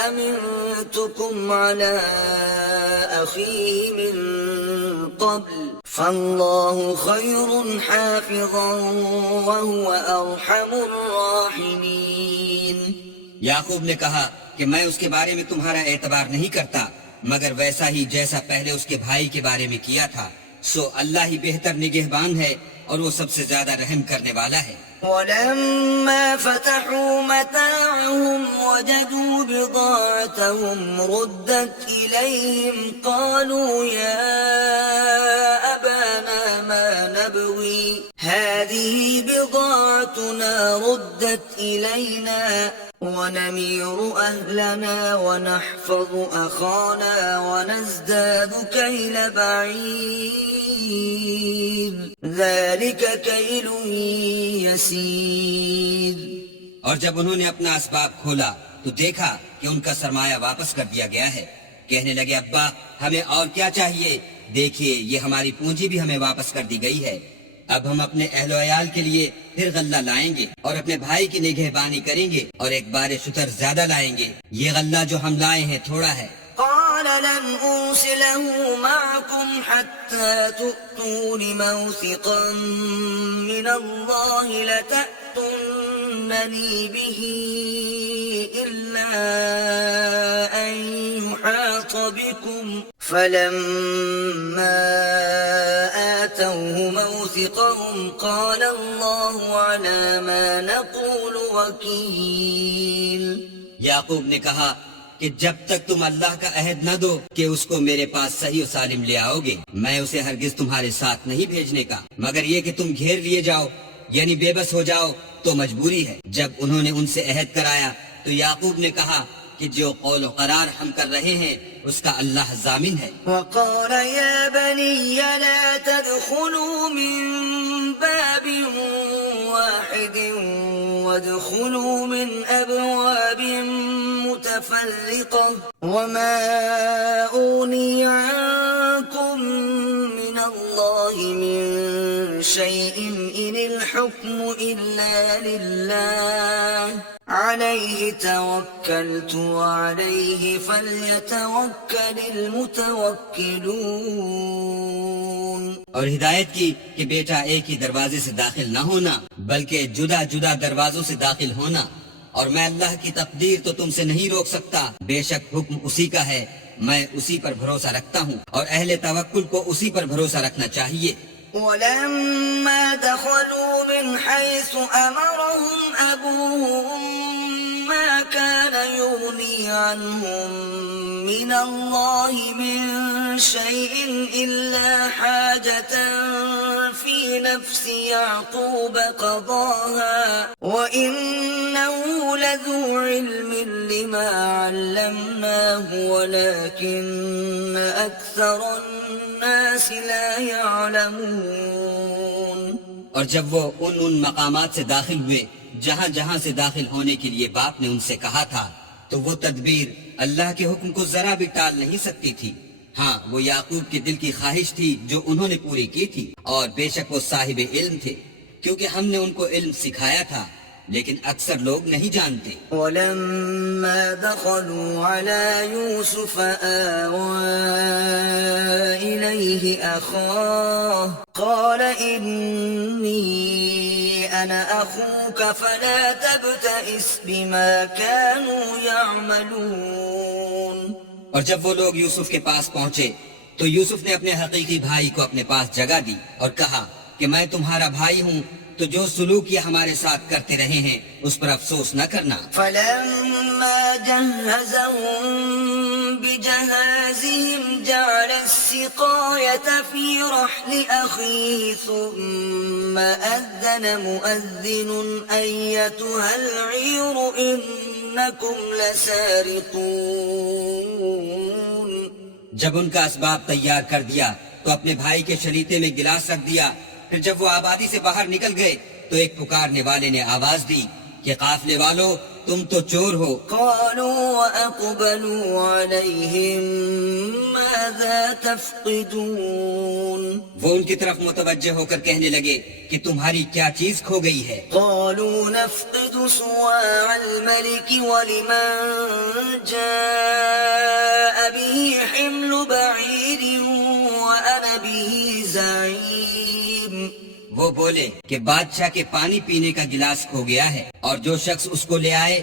أمنتكم على أخيه من قبل فالله خير حافظا وهو أرحم الراحمين. یعقوب نے کہا کہ میں اس کے بارے میں تمہارا اعتبار نہیں کرتا مگر ویسا ہی جیسا پہلے اس کے بھائی کے بارے میں کیا تھا. سو اللہ ہی بہتر نگہبان ہے اور وہ سب سے زیادہ رحم کرنے والا ہے. ولما فتحوا متاعهم وجدوا بضاعتهم ردت إليهم قالوا يا أبانا ما نبغي هذه بضاعتنا ردت إلينا ونمير أهلنا ونحفظ أخانا ونزداد كيل بعير ذلك كيل يسير. اور جب انہوں نے اپنا اسباب کھولا تو دیکھا کہ ان کا سرمایہ واپس کر دیا گیا ہے. کہنے لگے ابا ہمیں اور کیا چاہیے, دیکھیے یہ ہماری پونجی بھی ہمیں واپس کر دی گئی ہے. اب ہم اپنے اہل و عیال کے لیے پھر غلہ لائیں گے اور اپنے بھائی کی نگہبانی کریں گے اور ایک بار شتر زیادہ لائیں گے. یہ غلہ جو ہم لائے ہیں تھوڑا ہے. قال لن أرسله معكم حتى تؤتون موثقا من الله لتأتونني به إلا أن يحاط بكم فلما آتوه موثقهم قال الله على ما نقول وكيل. یعقوب نے کہا کہ جب تک تم اللہ کا عہد نہ دو کہ اس کو میرے پاس صحیح و سالم لے آؤ گے میں اسے ہرگز تمہارے ساتھ نہیں بھیجنے کا مگر یہ کہ تم گھیر لیے جاؤ یعنی بے بس ہو جاؤ تو مجبوری ہے. جب انہوں نے ان سے عہد کرایا تو یعقوب نے کہا کہ جو قول و قرار ہم کر رہے ہیں اس کا اللہ ضامن ہے. وقال يا بني لا تدخلوا من باب واحد وادخلوا من أبواب متفرقة وما أغني عنكم من الله من شيء إن الحكم إلا لله عليه توكلت وعليه فليتوكل المتوكلون. اور ہدایت کی کہ بیٹا ایک ہی دروازے سے داخل نہ ہونا بلکہ جدا جدا دروازوں سے داخل ہونا، اور میں اللہ کی تقدیر تو تم سے نہیں روک سکتا، بے شک حکم اسی کا ہے، میں اسی پر بھروسہ رکھتا ہوں، اور اہل توکل کو اسی پر بھروسہ رکھنا چاہیے. ولما دخلوا من حيث أمرهم أبوهم ما كان يغني عنهم من الله من شيء إلا حاجة في نفس يعقوب قضاها وإنه لذو علم لما علمناه ولكن أكثر الناس لا يعلمون. اور جب وہ ان مقامات سے داخل ہوئے جہاں جہاں سے داخل ہونے کے لیے باپ نے ان سے کہا تھا تو وہ تدبیر اللہ کے حکم کو ذرا بھی ٹال نہیں سکتی تھی. ہاں وہ یعقوب کے دل کی خواہش تھی جو انہوں نے پوری کی تھی، اور بے شک وہ صاحب علم تھے کیونکہ ہم نے ان کو علم سکھایا تھا، لیکن اکثر لوگ نہیں جانتے. ولما دخلوا على يوسف آوى إليه أخاه قال إني أنا أخوك فلا تبتئس بما كانوا يعملون. اور جب وہ لوگ یوسف کے پاس پہنچے تو یوسف نے اپنے حقیقی بھائی کو اپنے پاس جگہ دی اور کہا کہ میں تمہارا بھائی ہوں، تو جو سلوک یہ ہمارے ساتھ کرتے رہے ہیں اس پر افسوس نہ کرنا. فلما جهزهم بجهازهم جعل السقاية في رحل أخيه ثم أذن مؤذن أيتها العير إنكم لسارقون. جب ان کا اسباب تیار کر دیا تو اپنے بھائی کے شریطے میں گلاس رکھ دیا. پھر جب وہ آبادی سے باہر نکل گئے تو ایک پکارنے والے نے آواز دی کہ قافلے والو تم تو چور ہو. قالوا وأقبلوا عليهم ماذا تفقدون. وہ ان کی طرف متوجہ ہو کر کہنے لگے کہ تمہاری کیا چیز کھو گئی ہے. قالوا نفقد صواع الملك ولمن جاء به حمل بعير وأنا به زعيم. وہ بولے کہ بادشاہ کے پانی پینے کا گلاس کھو گیا ہے، اور جو شخص اس کو لے آئے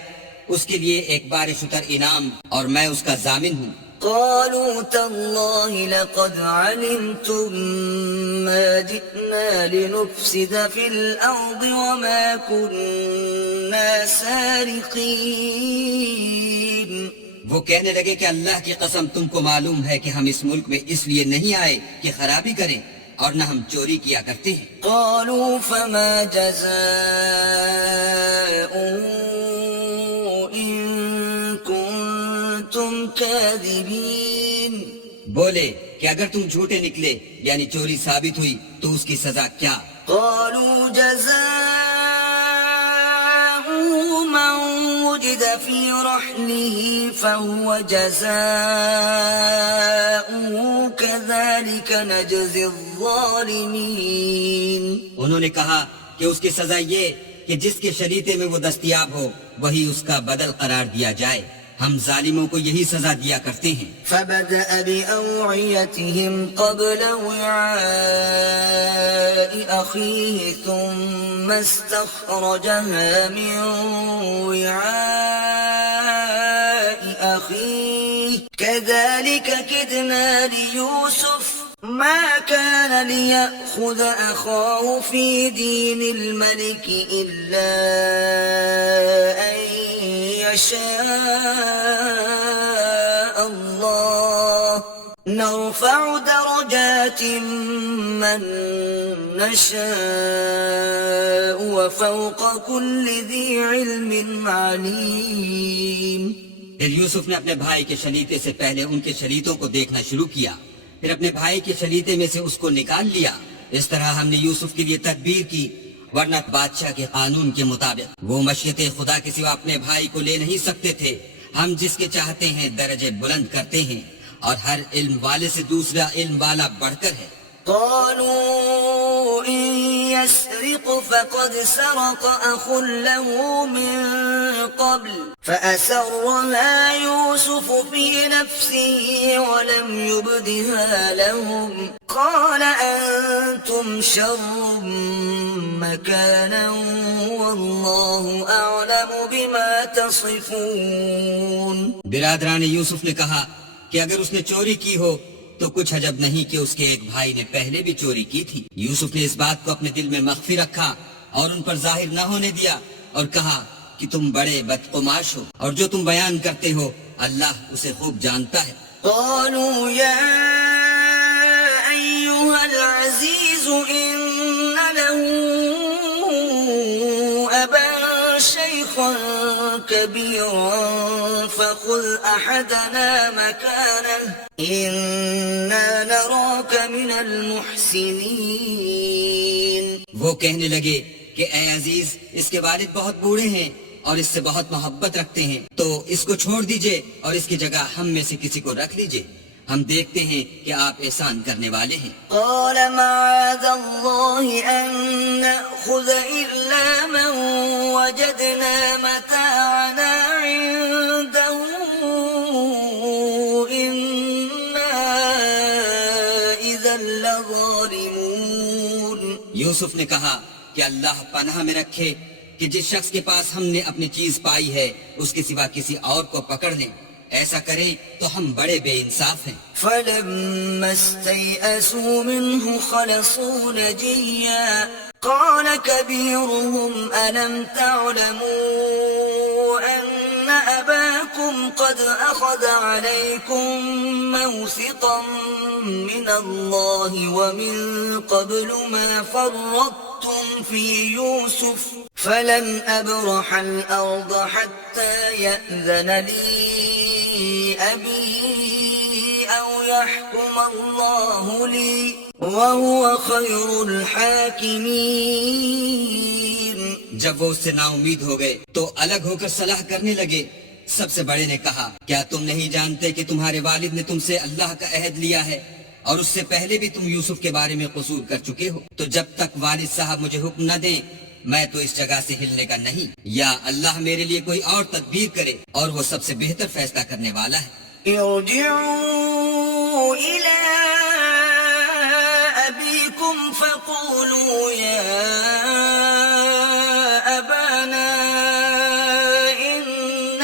اس کے لیے ایک بار شتر انعام، اور میں اس کا ضامن ہوں. قالوا تالله لقد علمتم ما جئنا لنفسد في الأرض وما كنا سارقين. وہ کہنے لگے کہ اللہ کی قسم تم کو معلوم ہے کہ ہم اس ملک میں اس لیے نہیں آئے کہ خرابی کریں، اور نہ ہم چوری کیا کرتے ہیں. قالوا فما جزاؤه إن كنتم كاذبين. بولے کہ اگر تم جھوٹے نکلے یعنی چوری ثابت ہوئی تو اس کی سزا کیا. قالوا جزاؤه من وجد في رحله فهو جزاؤه كذلك نجزي الظالمين. انہوں نے کہا کہ اس کی سزا یہ کہ جس کے شریطے میں وہ دستیاب ہو وہی اس کا بدل قرار دیا جائے، ہم ظالموں کو یہی سزا دیا کرتے ہیں. فبدأ بأوعيتهم قبل وعاء أخيه ثم استخرجها من وعاء أخيه كذلك كدنا ليوسف ما كان ليأخذ أخاه في دين الملك إلا أن يشاء الله نرفع درجات من نشاء وفوق كل ذي علم عليم. پھر یوسف نے اپنے بھائی کے شریطے سے پہلے ان کے شریطوں کو دیکھنا شروع کیا، پھر اپنے بھائی کے شریطے میں سے اس کو نکال لیا. اس طرح ہم نے یوسف کے لیے تدبیر کی، ورنہ بادشاہ کے قانون کے مطابق وہ مشیت خدا کے سوا اپنے بھائی کو لے نہیں سکتے تھے. ہم جس کے چاہتے ہیں درجے بلند کرتے ہیں، اور ہر علم والے سے دوسرا علم والا بڑھ کر ہے. قالوا إن يسرق فقد سرق أخ له من قبل فأسرها يوسف في نفسه ولم يبدها لهم قال أنتم شر مكانا والله أعلم بما تصفون. برادران یوسف نے کہا کہ اگر اس نے چوری کی ہو تو کچھ عجب نہیں کہ اس کے ایک بھائی نے پہلے بھی چوری کی تھی. یوسف نے اس بات کو اپنے دل میں مخفی رکھا اور ان پر ظاہر نہ ہونے دیا اور کہا کہ تم بڑے بدقماش ہو اور جو تم بیان کرتے ہو اللہ اسے خوب جانتا ہے. قالوا يا أيها العزيز إن له أبا شيخا كبيرا فخذ أحدنا مكانه إنا نراك من المحسنين. وہ کہنے لگے کہ اے عزیز اس کے والد بہت بوڑھے ہیں اور اس سے بہت محبت رکھتے ہیں تو اس کو چھوڑ دیجئے اور اس کی جگہ ہم میں سے کسی کو رکھ لیجئے. ہم دیکھتے ہیں کہ آپ احسان کرنے والے ہیں. قال معاذ الله أن نأخذ إلا من وجدنا متاعنا عنده إنا إذا لظالمون. یوسف نے کہا کہ اللہ پناہ میں رکھے کہ جس شخص کے پاس ہم نے اپنی چیز پائی ہے اس کے سوا کسی اور کو پکڑ لیں. ایسا کریں تو ہم بڑے بے انصاف ہیں. فلما استيئسوا منه خلصوا نجيا قال كبيرهم ألم تعلموا أن أباكم قد أخذ عليكم موثقا من الله ومن قبل ما فرطتم في يوسف فلن أبرح الأرض حتى يأذن لي أبي أو يحكم الله لي وهو خير الحاكمين. جب وہ اس سے نا امید ہو گئے تو الگ ہو کر صلاح کرنے لگے. سب سے بڑے نے کہا کیا تم نہیں جانتے کہ تمہارے والد نے تم سے اللہ کا عہد لیا ہے اور اس سے پہلے بھی تم یوسف کے بارے میں قصور کر چکے ہو. تو جب تک والد صاحب مجھے حکم نہ دیں میں تو اس جگہ سے ہلنے کا نہیں یا اللہ میرے لیے کوئی اور تدبیر کرے اور وہ سب سے بہتر فیصلہ کرنے والا ہے. ارجعوا إلى أبيكم فقولوا يا أبانا إن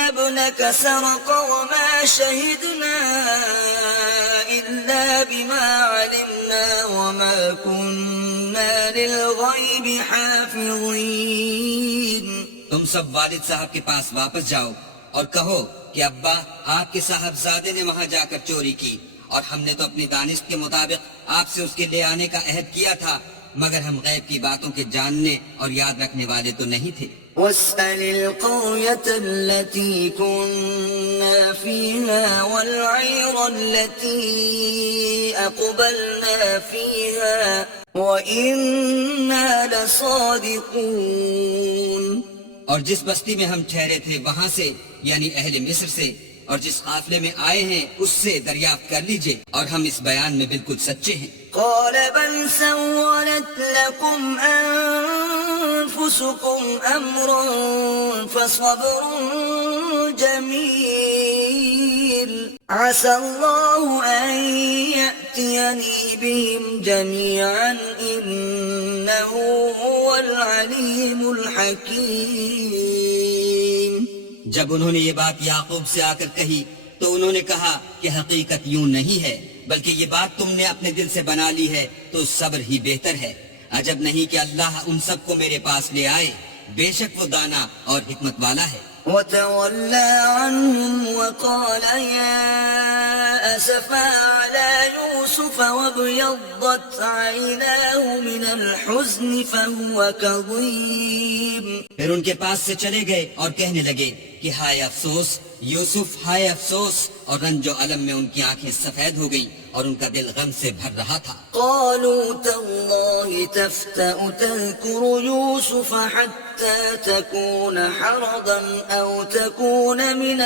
ابنك سرق وما شهدنا إلا بما علمنا وما كنا للغيب حافظين. تم سب والد صاحب کے پاس واپس جاؤ اور کہو کہ ابا آپ کے صاحبزادے نے وہاں جا کر چوری کی اور ہم نے تو اپنی دانش کے مطابق آپ سے اس کے لے آنے کا عہد کیا تھا مگر ہم غیب کی باتوں کے جاننے اور یاد رکھنے والے تو نہیں تھے. واسأل القرية التي كنا فيها والعير التي أقبلنا فيها وإنا لصادقون. اور جس بستی میں ہم ٹھہرے تھے وہاں سے یعنی اہل مصر سے اور جس قافلے میں آئے ہیں اس سے دریافت کر لیجئے اور ہم اس بیان میں بالکل سچے ہیں. قال بل سولت لكم أنفسكم أمرا فصبر جميل عسى الله أن يأتيني بهم جميعا إنه هو العليم الحكيم. جب انہوں نے یہ بات یعقوب سے آ کر کہی تو انہوں نے کہا کہ حقیقت یوں نہیں ہے بلکہ یہ بات تم نے اپنے دل سے بنا لی ہے تو صبر ہی بہتر ہے. عجب نہیں کہ اللہ ان سب کو میرے پاس لے آئے بے شک وہ دانا اور حکمت والا ہے. وتولى عنهم وقال يا أسفا على يوسف وابيضت عيناه من الحزن فهو كظيم. پھر ان کے پاس سے چلے گئے اور کہنے لگے کہ ہائے افسوس یوسف ہائے افسوس اور رنج و الم میں ان کی آنکھیں سفید ہو گئیں اور ان کا دل غم سے بھر رہا تھا. قالوا تالله تفتأ تذكر يوسف حتى تكون حرضا أو تكون من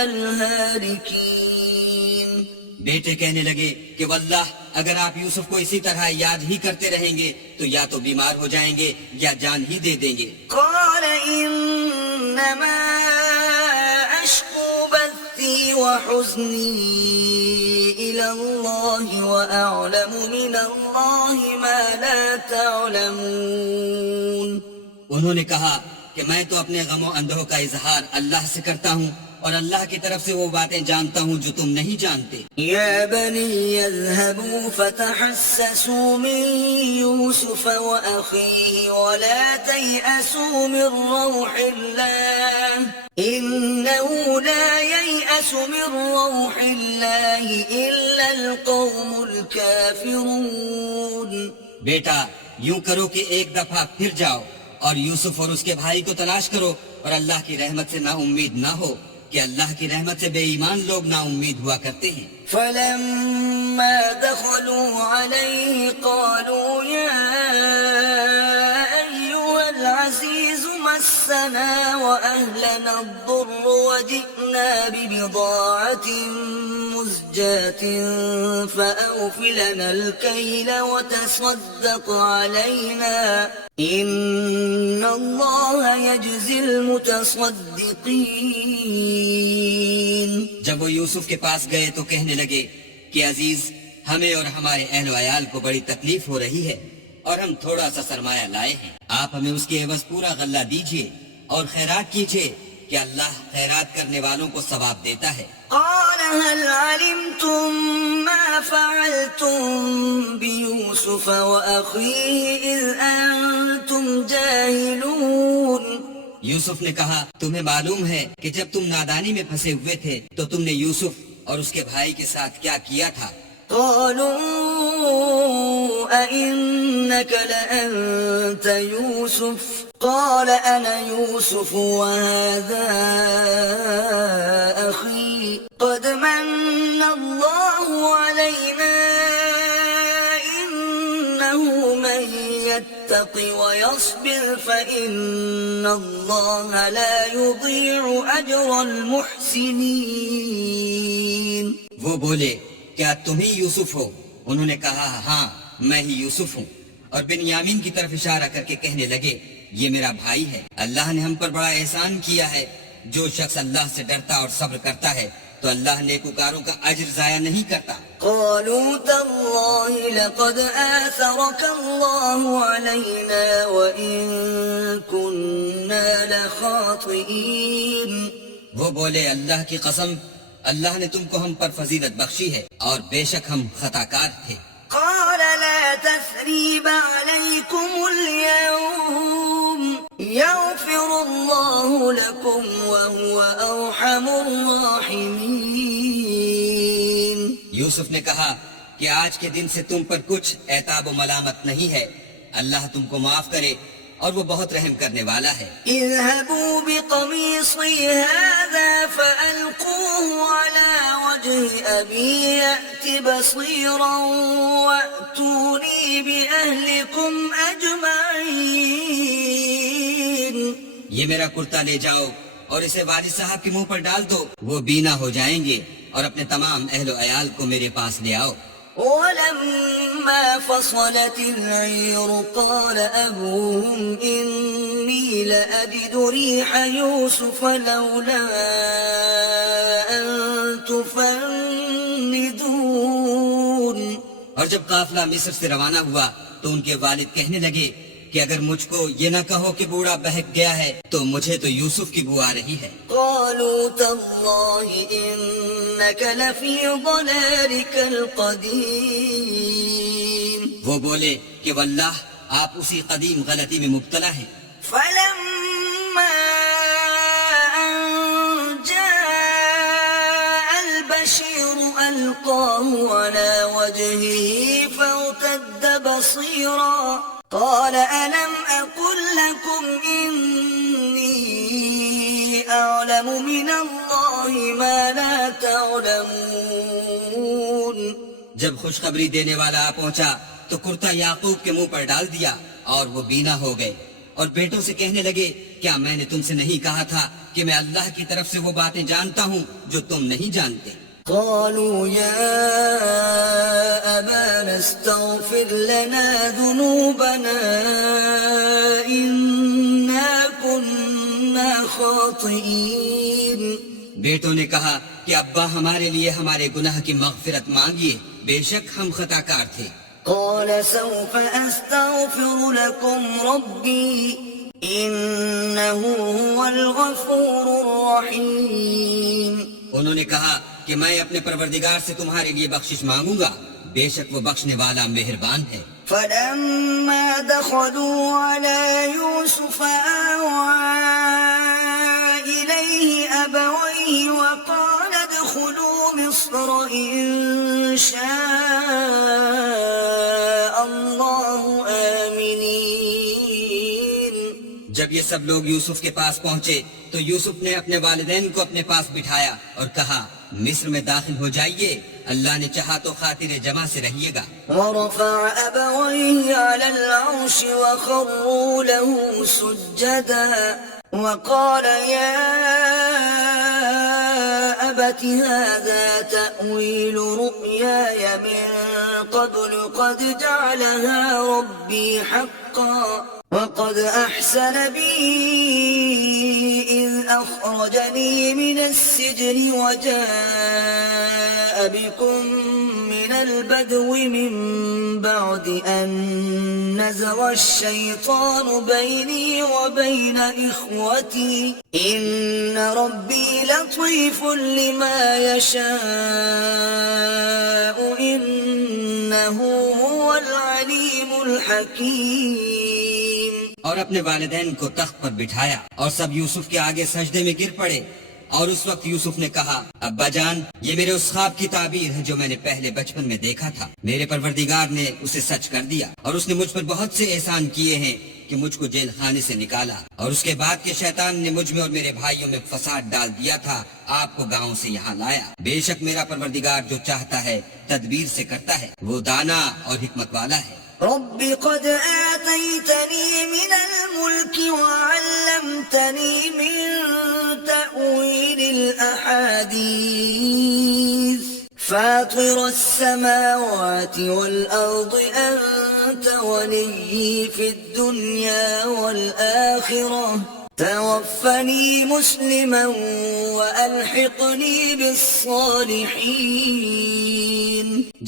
الهالكين. بیٹے کہنے لگے کہ واللہ اگر آپ یوسف کو اسی طرح یاد ہی کرتے رہیں گے تو یا تو بیمار ہو جائیں گے یا جان ہی دے دیں گے. قال إنما أشكو بثي وحزني إلى الله وأعلم من الله ما لا تعلمون. انہوں نے کہا کہ میں تو اپنے غم و اندوہ کا اظہار اللہ سے کرتا ہوں اور اللہ کی طرف سے وہ باتیں جانتا ہوں جو تم نہیں جانتے. يا بني اذهبوا فتحسسوا من يوسف وأخيه ولا تيأسوا من روح الله إنه لا ييأس من روح الله إلا القوم الكافرون. بیٹا یوں کرو کہ ایک دفعہ پھر جاؤ اور یوسف اور اس کے بھائی کو تلاش کرو اور اللہ کی رحمت سے نا امید نہ ہو کہ اللہ کی رحمت سے بے ایمان لوگ نا امید ہوا کرتے ہیں. فلما دخلوا عليه قالوا يا أيها العزيز مسنا وأهلنا الضر وجئنا ببضاعة مزجاة فأوف لنا الكيل وتصدق علينا إن الله يجزي المتصدقين. جب وہ یوسف کے پاس گئے تو کہنے لگے کہ عزیز ہمیں اور ہمارے اہل و عیال کو بڑی تکلیف ہو رہی ہے اور ہم تھوڑا سا سرمایہ لائے ہیں. آپ ہمیں اس کے عوض پورا غلہ دیجئے اور خیرات کیجئے کہ اللہ خیرات کرنے والوں کو ثواب دیتا ہے. قال هل علمتم ما فعلتم بيوسف وأخيه إذ أنتم جاهلون. یوسف نے کہا تمہیں معلوم ہے کہ جب تم نادانی میں پھنسے ہوئے تھے تو تم نے یوسف اور اس کے بھائی کے ساتھ کیا کیا تھا. قالوا أئنك لأنت يوسف قال أنا يوسف وهذا أخي قد من الله علينا إنه من يتق ويصبر فإن الله لا يضيع أجر المحسنين. وہ بولے کیا تم ہی یوسف ہو؟ انہوں نے کہا ہاں میں ہی یوسف ہوں اور بنیامین کی طرف اشارہ کر کے کہنے لگے یہ میرا بھائی ہے. اللہ نے ہم پر بڑا احسان کیا ہے. جو شخص اللہ سے ڈرتا اور صبر کرتا ہے تو اللہ نیکوکاروں کا اجر ضائع نہیں کرتا. قالوا تالله لقد آثرك الله علينا وإن كنا لخاطئين. وہ بولے اللہ کی قسم اللہ نے تم کو ہم پر فضیلت بخشی ہے اور بے شک ہم خطا کار تھے. قال لا تثريب عليكم اليوم يغفر الله لكم وهو أرحم الراحمين. یوسف نے کہا کہ آج کے دن سے تم پر کچھ عتاب و ملامت نہیں ہے. اللہ تم کو معاف کرے اور وہ بہت رحم کرنے والا ہے. اذهبوا بقميصي هذا فألقوه على وجه أبي يأت بصيرا وأتوني بأهلكم أجمعين. یہ میرا کرتا لے جاؤ اور اسے والد صاحب کے منہ پر ڈال دو. وہ بینا ہو جائیں گے اور اپنے تمام اہل و عیال کو میرے پاس لے آؤ. ولما فصلت العير قال أبوهم إني لأجد ريح يوسف لولا أن تفندون. اور جب قافلہ مصر سے روانہ ہوا تو ان کے والد کہنے لگے کہ اگر مجھ کو یہ نہ کہو کہ بوڑھا بہک گیا ہے تو مجھے تو یوسف کی بو آ رہی ہے. قالوا تالله إنك لفي ضلالك القديم. وہ بولے کہ واللہ آپ اسی قدیم غلطی میں مبتلا ہیں. فلما أن جاء البشير ألقاه على وجهه فارتد بصيرا قال ألم أقل لكم إني أعلم من الله ما لا تعلمون. جب خوشخبری دینے والا پہنچا تو کرتا یعقوب کے منہ پر ڈال دیا اور وہ بینا ہو گئے اور بیٹوں سے کہنے لگے کیا میں نے تم سے نہیں کہا تھا کہ میں اللہ کی طرف سے وہ باتیں جانتا ہوں جو تم نہیں جانتے. قالوا يا أبانا استغفر لنا ذنوبنا إنا كنا خاطئين. بیٹوں نے کہا کہ ابا ہمارے لیے ہمارے گناہ کی مغفرت مانگیے، بے شک ہم خطا کار تھے. قال سوف أستغفر لكم ربي إنه هو الغفور الرحيم. انہوں نے کہا کہ میں اپنے پروردگار سے تمہارے لیے بخشش مانگوں گا، بے شک وہ بخشنے والا مہربان ہے. فلما دخلوا على يوسف آوى إليه أبويه وقال ادخلوا مصر إن شاء الله آمنين. جب یہ سب لوگ یوسف کے پاس پہنچے تو یوسف نے اپنے والدین کو اپنے پاس بٹھایا اور کہا مصر میں داخل ہو جائیے، اللہ نے چاہا تو خاطر جمع سے رہیے گا. ورفع أبويه على العرش وخروا له سجدا وقال يا أبت هذا تأويل رؤياي من قبل قد جعلها ربي حقا وقد أحسن بي إذ أخرجني من السجن وجاء بكم من البدو من بعد أن نزغ الشيطان بيني وبين إخوتي إن ربي لطيف لما يشاء إنه هو العليم الحكيم. اور اپنے والدین کو تخت پر بٹھایا اور سب یوسف کے آگے سجدے میں گر پڑے. اور اس وقت یوسف نے کہا ابا جان، یہ میرے اس خواب کی تعبیر ہے جو میں نے پہلے بچپن میں دیکھا تھا. میرے پروردگار نے اسے سچ کر دیا اور اس نے مجھ پر بہت سے احسان کیے ہیں کہ مجھ کو جیل خانے سے نکالا، اور اس کے بعد کہ شیطان نے مجھ میں اور میرے بھائیوں میں فساد ڈال دیا تھا آپ کو گاؤں سے یہاں لایا. بے شک میرا پروردگار جو چاہتا ہے تدبیر سے کرتا ہے، وہ دانا اور حکمت والا ہے. رب قد آتيتني من الملك وعلمتني من تأويل الأحاديث فاطر السماوات والأرض أنت ولي في الدنيا والآخرة توفني مسلما وألحقني بالصالحين.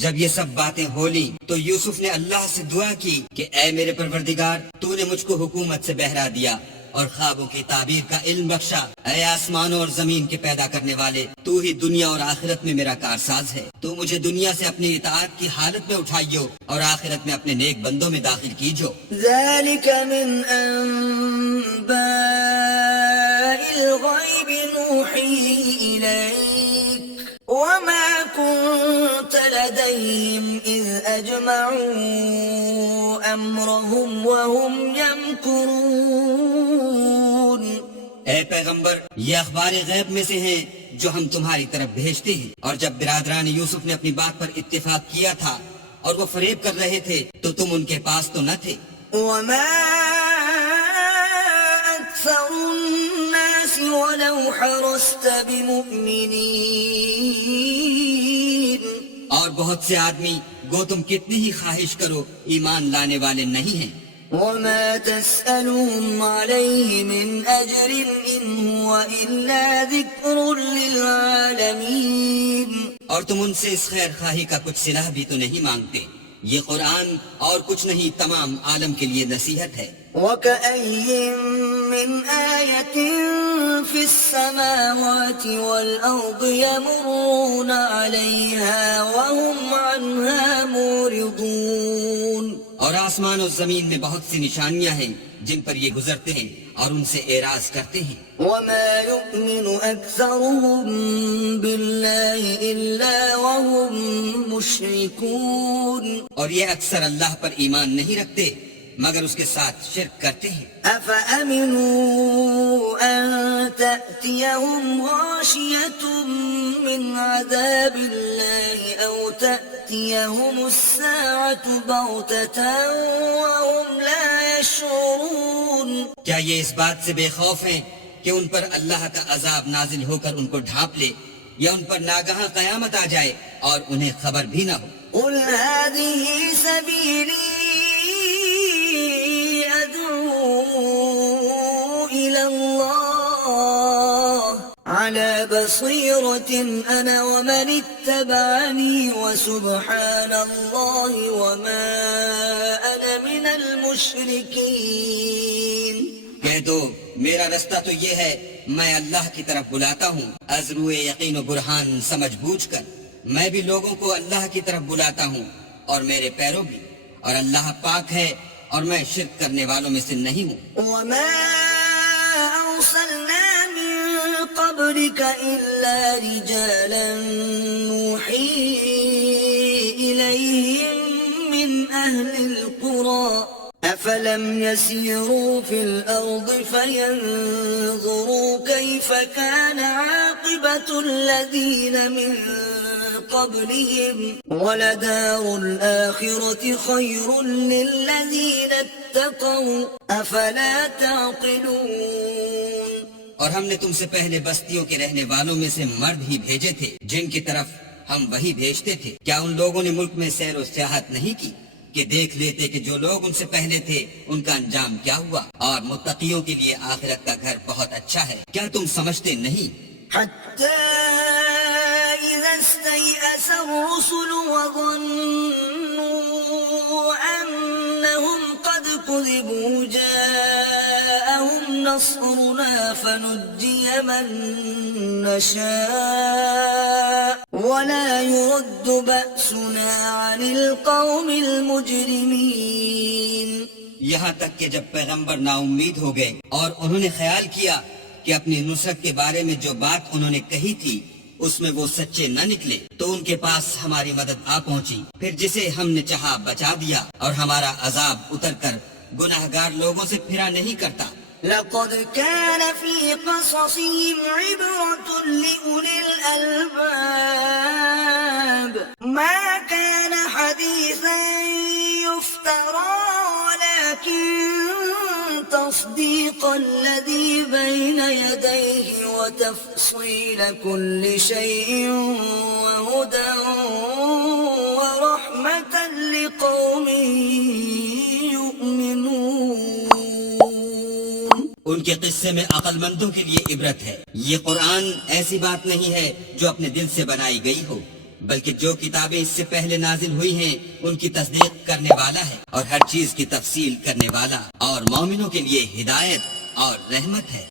جب یہ سب باتیں ہولی تو یوسف نے اللہ سے دعا کی کہ اے میرے پروردگار، تو نے مجھ کو حکومت سے بہرا دیا اور خوابوں کی تعبیر کا علم بخشا. اے آسمانوں اور زمین کے پیدا کرنے والے، تو ہی دنیا اور آخرت میں میرا کارساز ہے. تو مجھے دنیا سے اپنی اطاعت کی حالت میں اٹھائیو اور آخرت میں اپنے نیک بندوں میں داخل کیجو. ذلك من أنباء الغيب نوحيه إليك وما كنت لديهم إذ أجمعوا أمرهم وهم يمكرون. اے پیغمبر، یہ اخبار غیب میں سے ہیں جو ہم تمہاری طرف بھیجتے ہیں. اور جب برادران یوسف نے اپنی بات پر اتفاق کیا تھا اور وہ فریب کر رہے تھے تو تم ان کے پاس تو نہ تھے. وما أكثر الناس ولو حرصت بمؤمنين. اور بہت سے آدمی گو تم کتنی ہی خواہش کرو ایمان لانے والے نہیں ہیں. وما تسألهم عليه من أجر إن هو إلا ذكر للعالمين. اور تم ان سے اس خیر خواہی کا کچھ صلہ بھی تو نہیں مانگتے. یہ قرآن اور کچھ نہیں تمام عالم کے لیے نصیحت ہے. وكأي من آية في السماوات والأرض يمرون عليها وهم عنها معرضون. اور آسمان اور زمین میں بہت سی نشانیاں ہیں جن پر یہ گزرتے ہیں اور ان سے اعراض کرتے ہیں. وما يؤمن أكثرهم بالله إلا وهم مشركون. اور یہ اکثر اللہ پر ایمان نہیں رکھتے مگر اس کے ساتھ شرک کرتے ہیں. أفأمنوا أن تأتيهم غاشية من عذاب الله أو تأتيهم الساعة بغتة وهم لا يشعرون. کیا یہ اس بات سے بے خوف ہیں کہ ان پر اللہ کا عذاب نازل ہو کر ان کو ڈھانپ لے یا ان پر ناگہاں قیامت آ جائے اور انہیں خبر بھی نہ ہو۔ قل هذه سبيلي أدعو إلى الله على بصيرة أنا ومن اتبعني وسبحان الله وما أنا من المشركين۔ کہہ دو میرا رستہ تو یہ ہے، میں اللہ کی طرف بلاتا ہوں از روئے یقین و برہان سمجھ بوجھ کر۔ میں بھی لوگوں کو اللہ کی طرف بلاتا ہوں اور میرے پیرو بھی، اور اللہ پاک ہے اور میں شرک کرنے والوں میں سے نہیں ہوں۔ وما أرسلنا من قبلك إلا رجالا نوحي إليهم من أهل القرى أفلم يسيروا في الأرض فينظروا كيف كان عاقبة الذين من قبلهم ولدار الآخرة خير للذين اتقوا أفلا تعقلون۔ اور ہم نے تم سے پہلے بستیوں کے رہنے والوں میں سے مرد ہی بھیجے تھے جن کی طرف ہم وہی بھیجتے تھے۔ کیا ان لوگوں نے ملک میں سیر و سیاحت نہیں کی کہ دیکھ لیتے کہ جو لوگ ان سے پہلے تھے ان کا انجام کیا ہوا، اور متقیوں کے لیے آخرت کا گھر بہت اچھا ہے۔ کیا تم سمجھتے نہیں؟ حتى إذا استيأس الرسل وظنوا أنهم قد كذبوا جاءهم نصرنا فنجي من نشاء ولا يرد بأسنا عن القوم المجرمين۔ یہاں تک کہ جب پیغمبر نا امید ہو گئے اور انہوں نے خیال کیا کہ اپنی نصرت کے بارے میں جو بات انہوں نے کہی تھی اس میں وہ سچے نہ نکلے تو ان کے پاس ہماری مدد آ پہنچی، پھر جسے ہم نے چاہا بچا دیا، اور ہمارا عذاب اتر کر گناہگار لوگوں سے پھرا نہیں کرتا۔ لقد كان في قصصهم عبرة لأولي الألباب ما كان حديثا يفترى ولكن تصديق الذي بين يديه وتفصيل كل شيء وهدى ورحمة لقوم يؤمنون۔ ان کے قصے میں عقل مندوں کے لیے عبرت ہے۔ یہ قرآن ایسی بات نہیں ہے جو اپنے دل سے بنائی گئی ہو، بلکہ جو کتابیں اس سے پہلے نازل ہوئی ہیں ان کی تصدیق کرنے والا ہے اور ہر چیز کی تفصیل کرنے والا، اور مومنوں کے لیے ہدایت اور رحمت ہے۔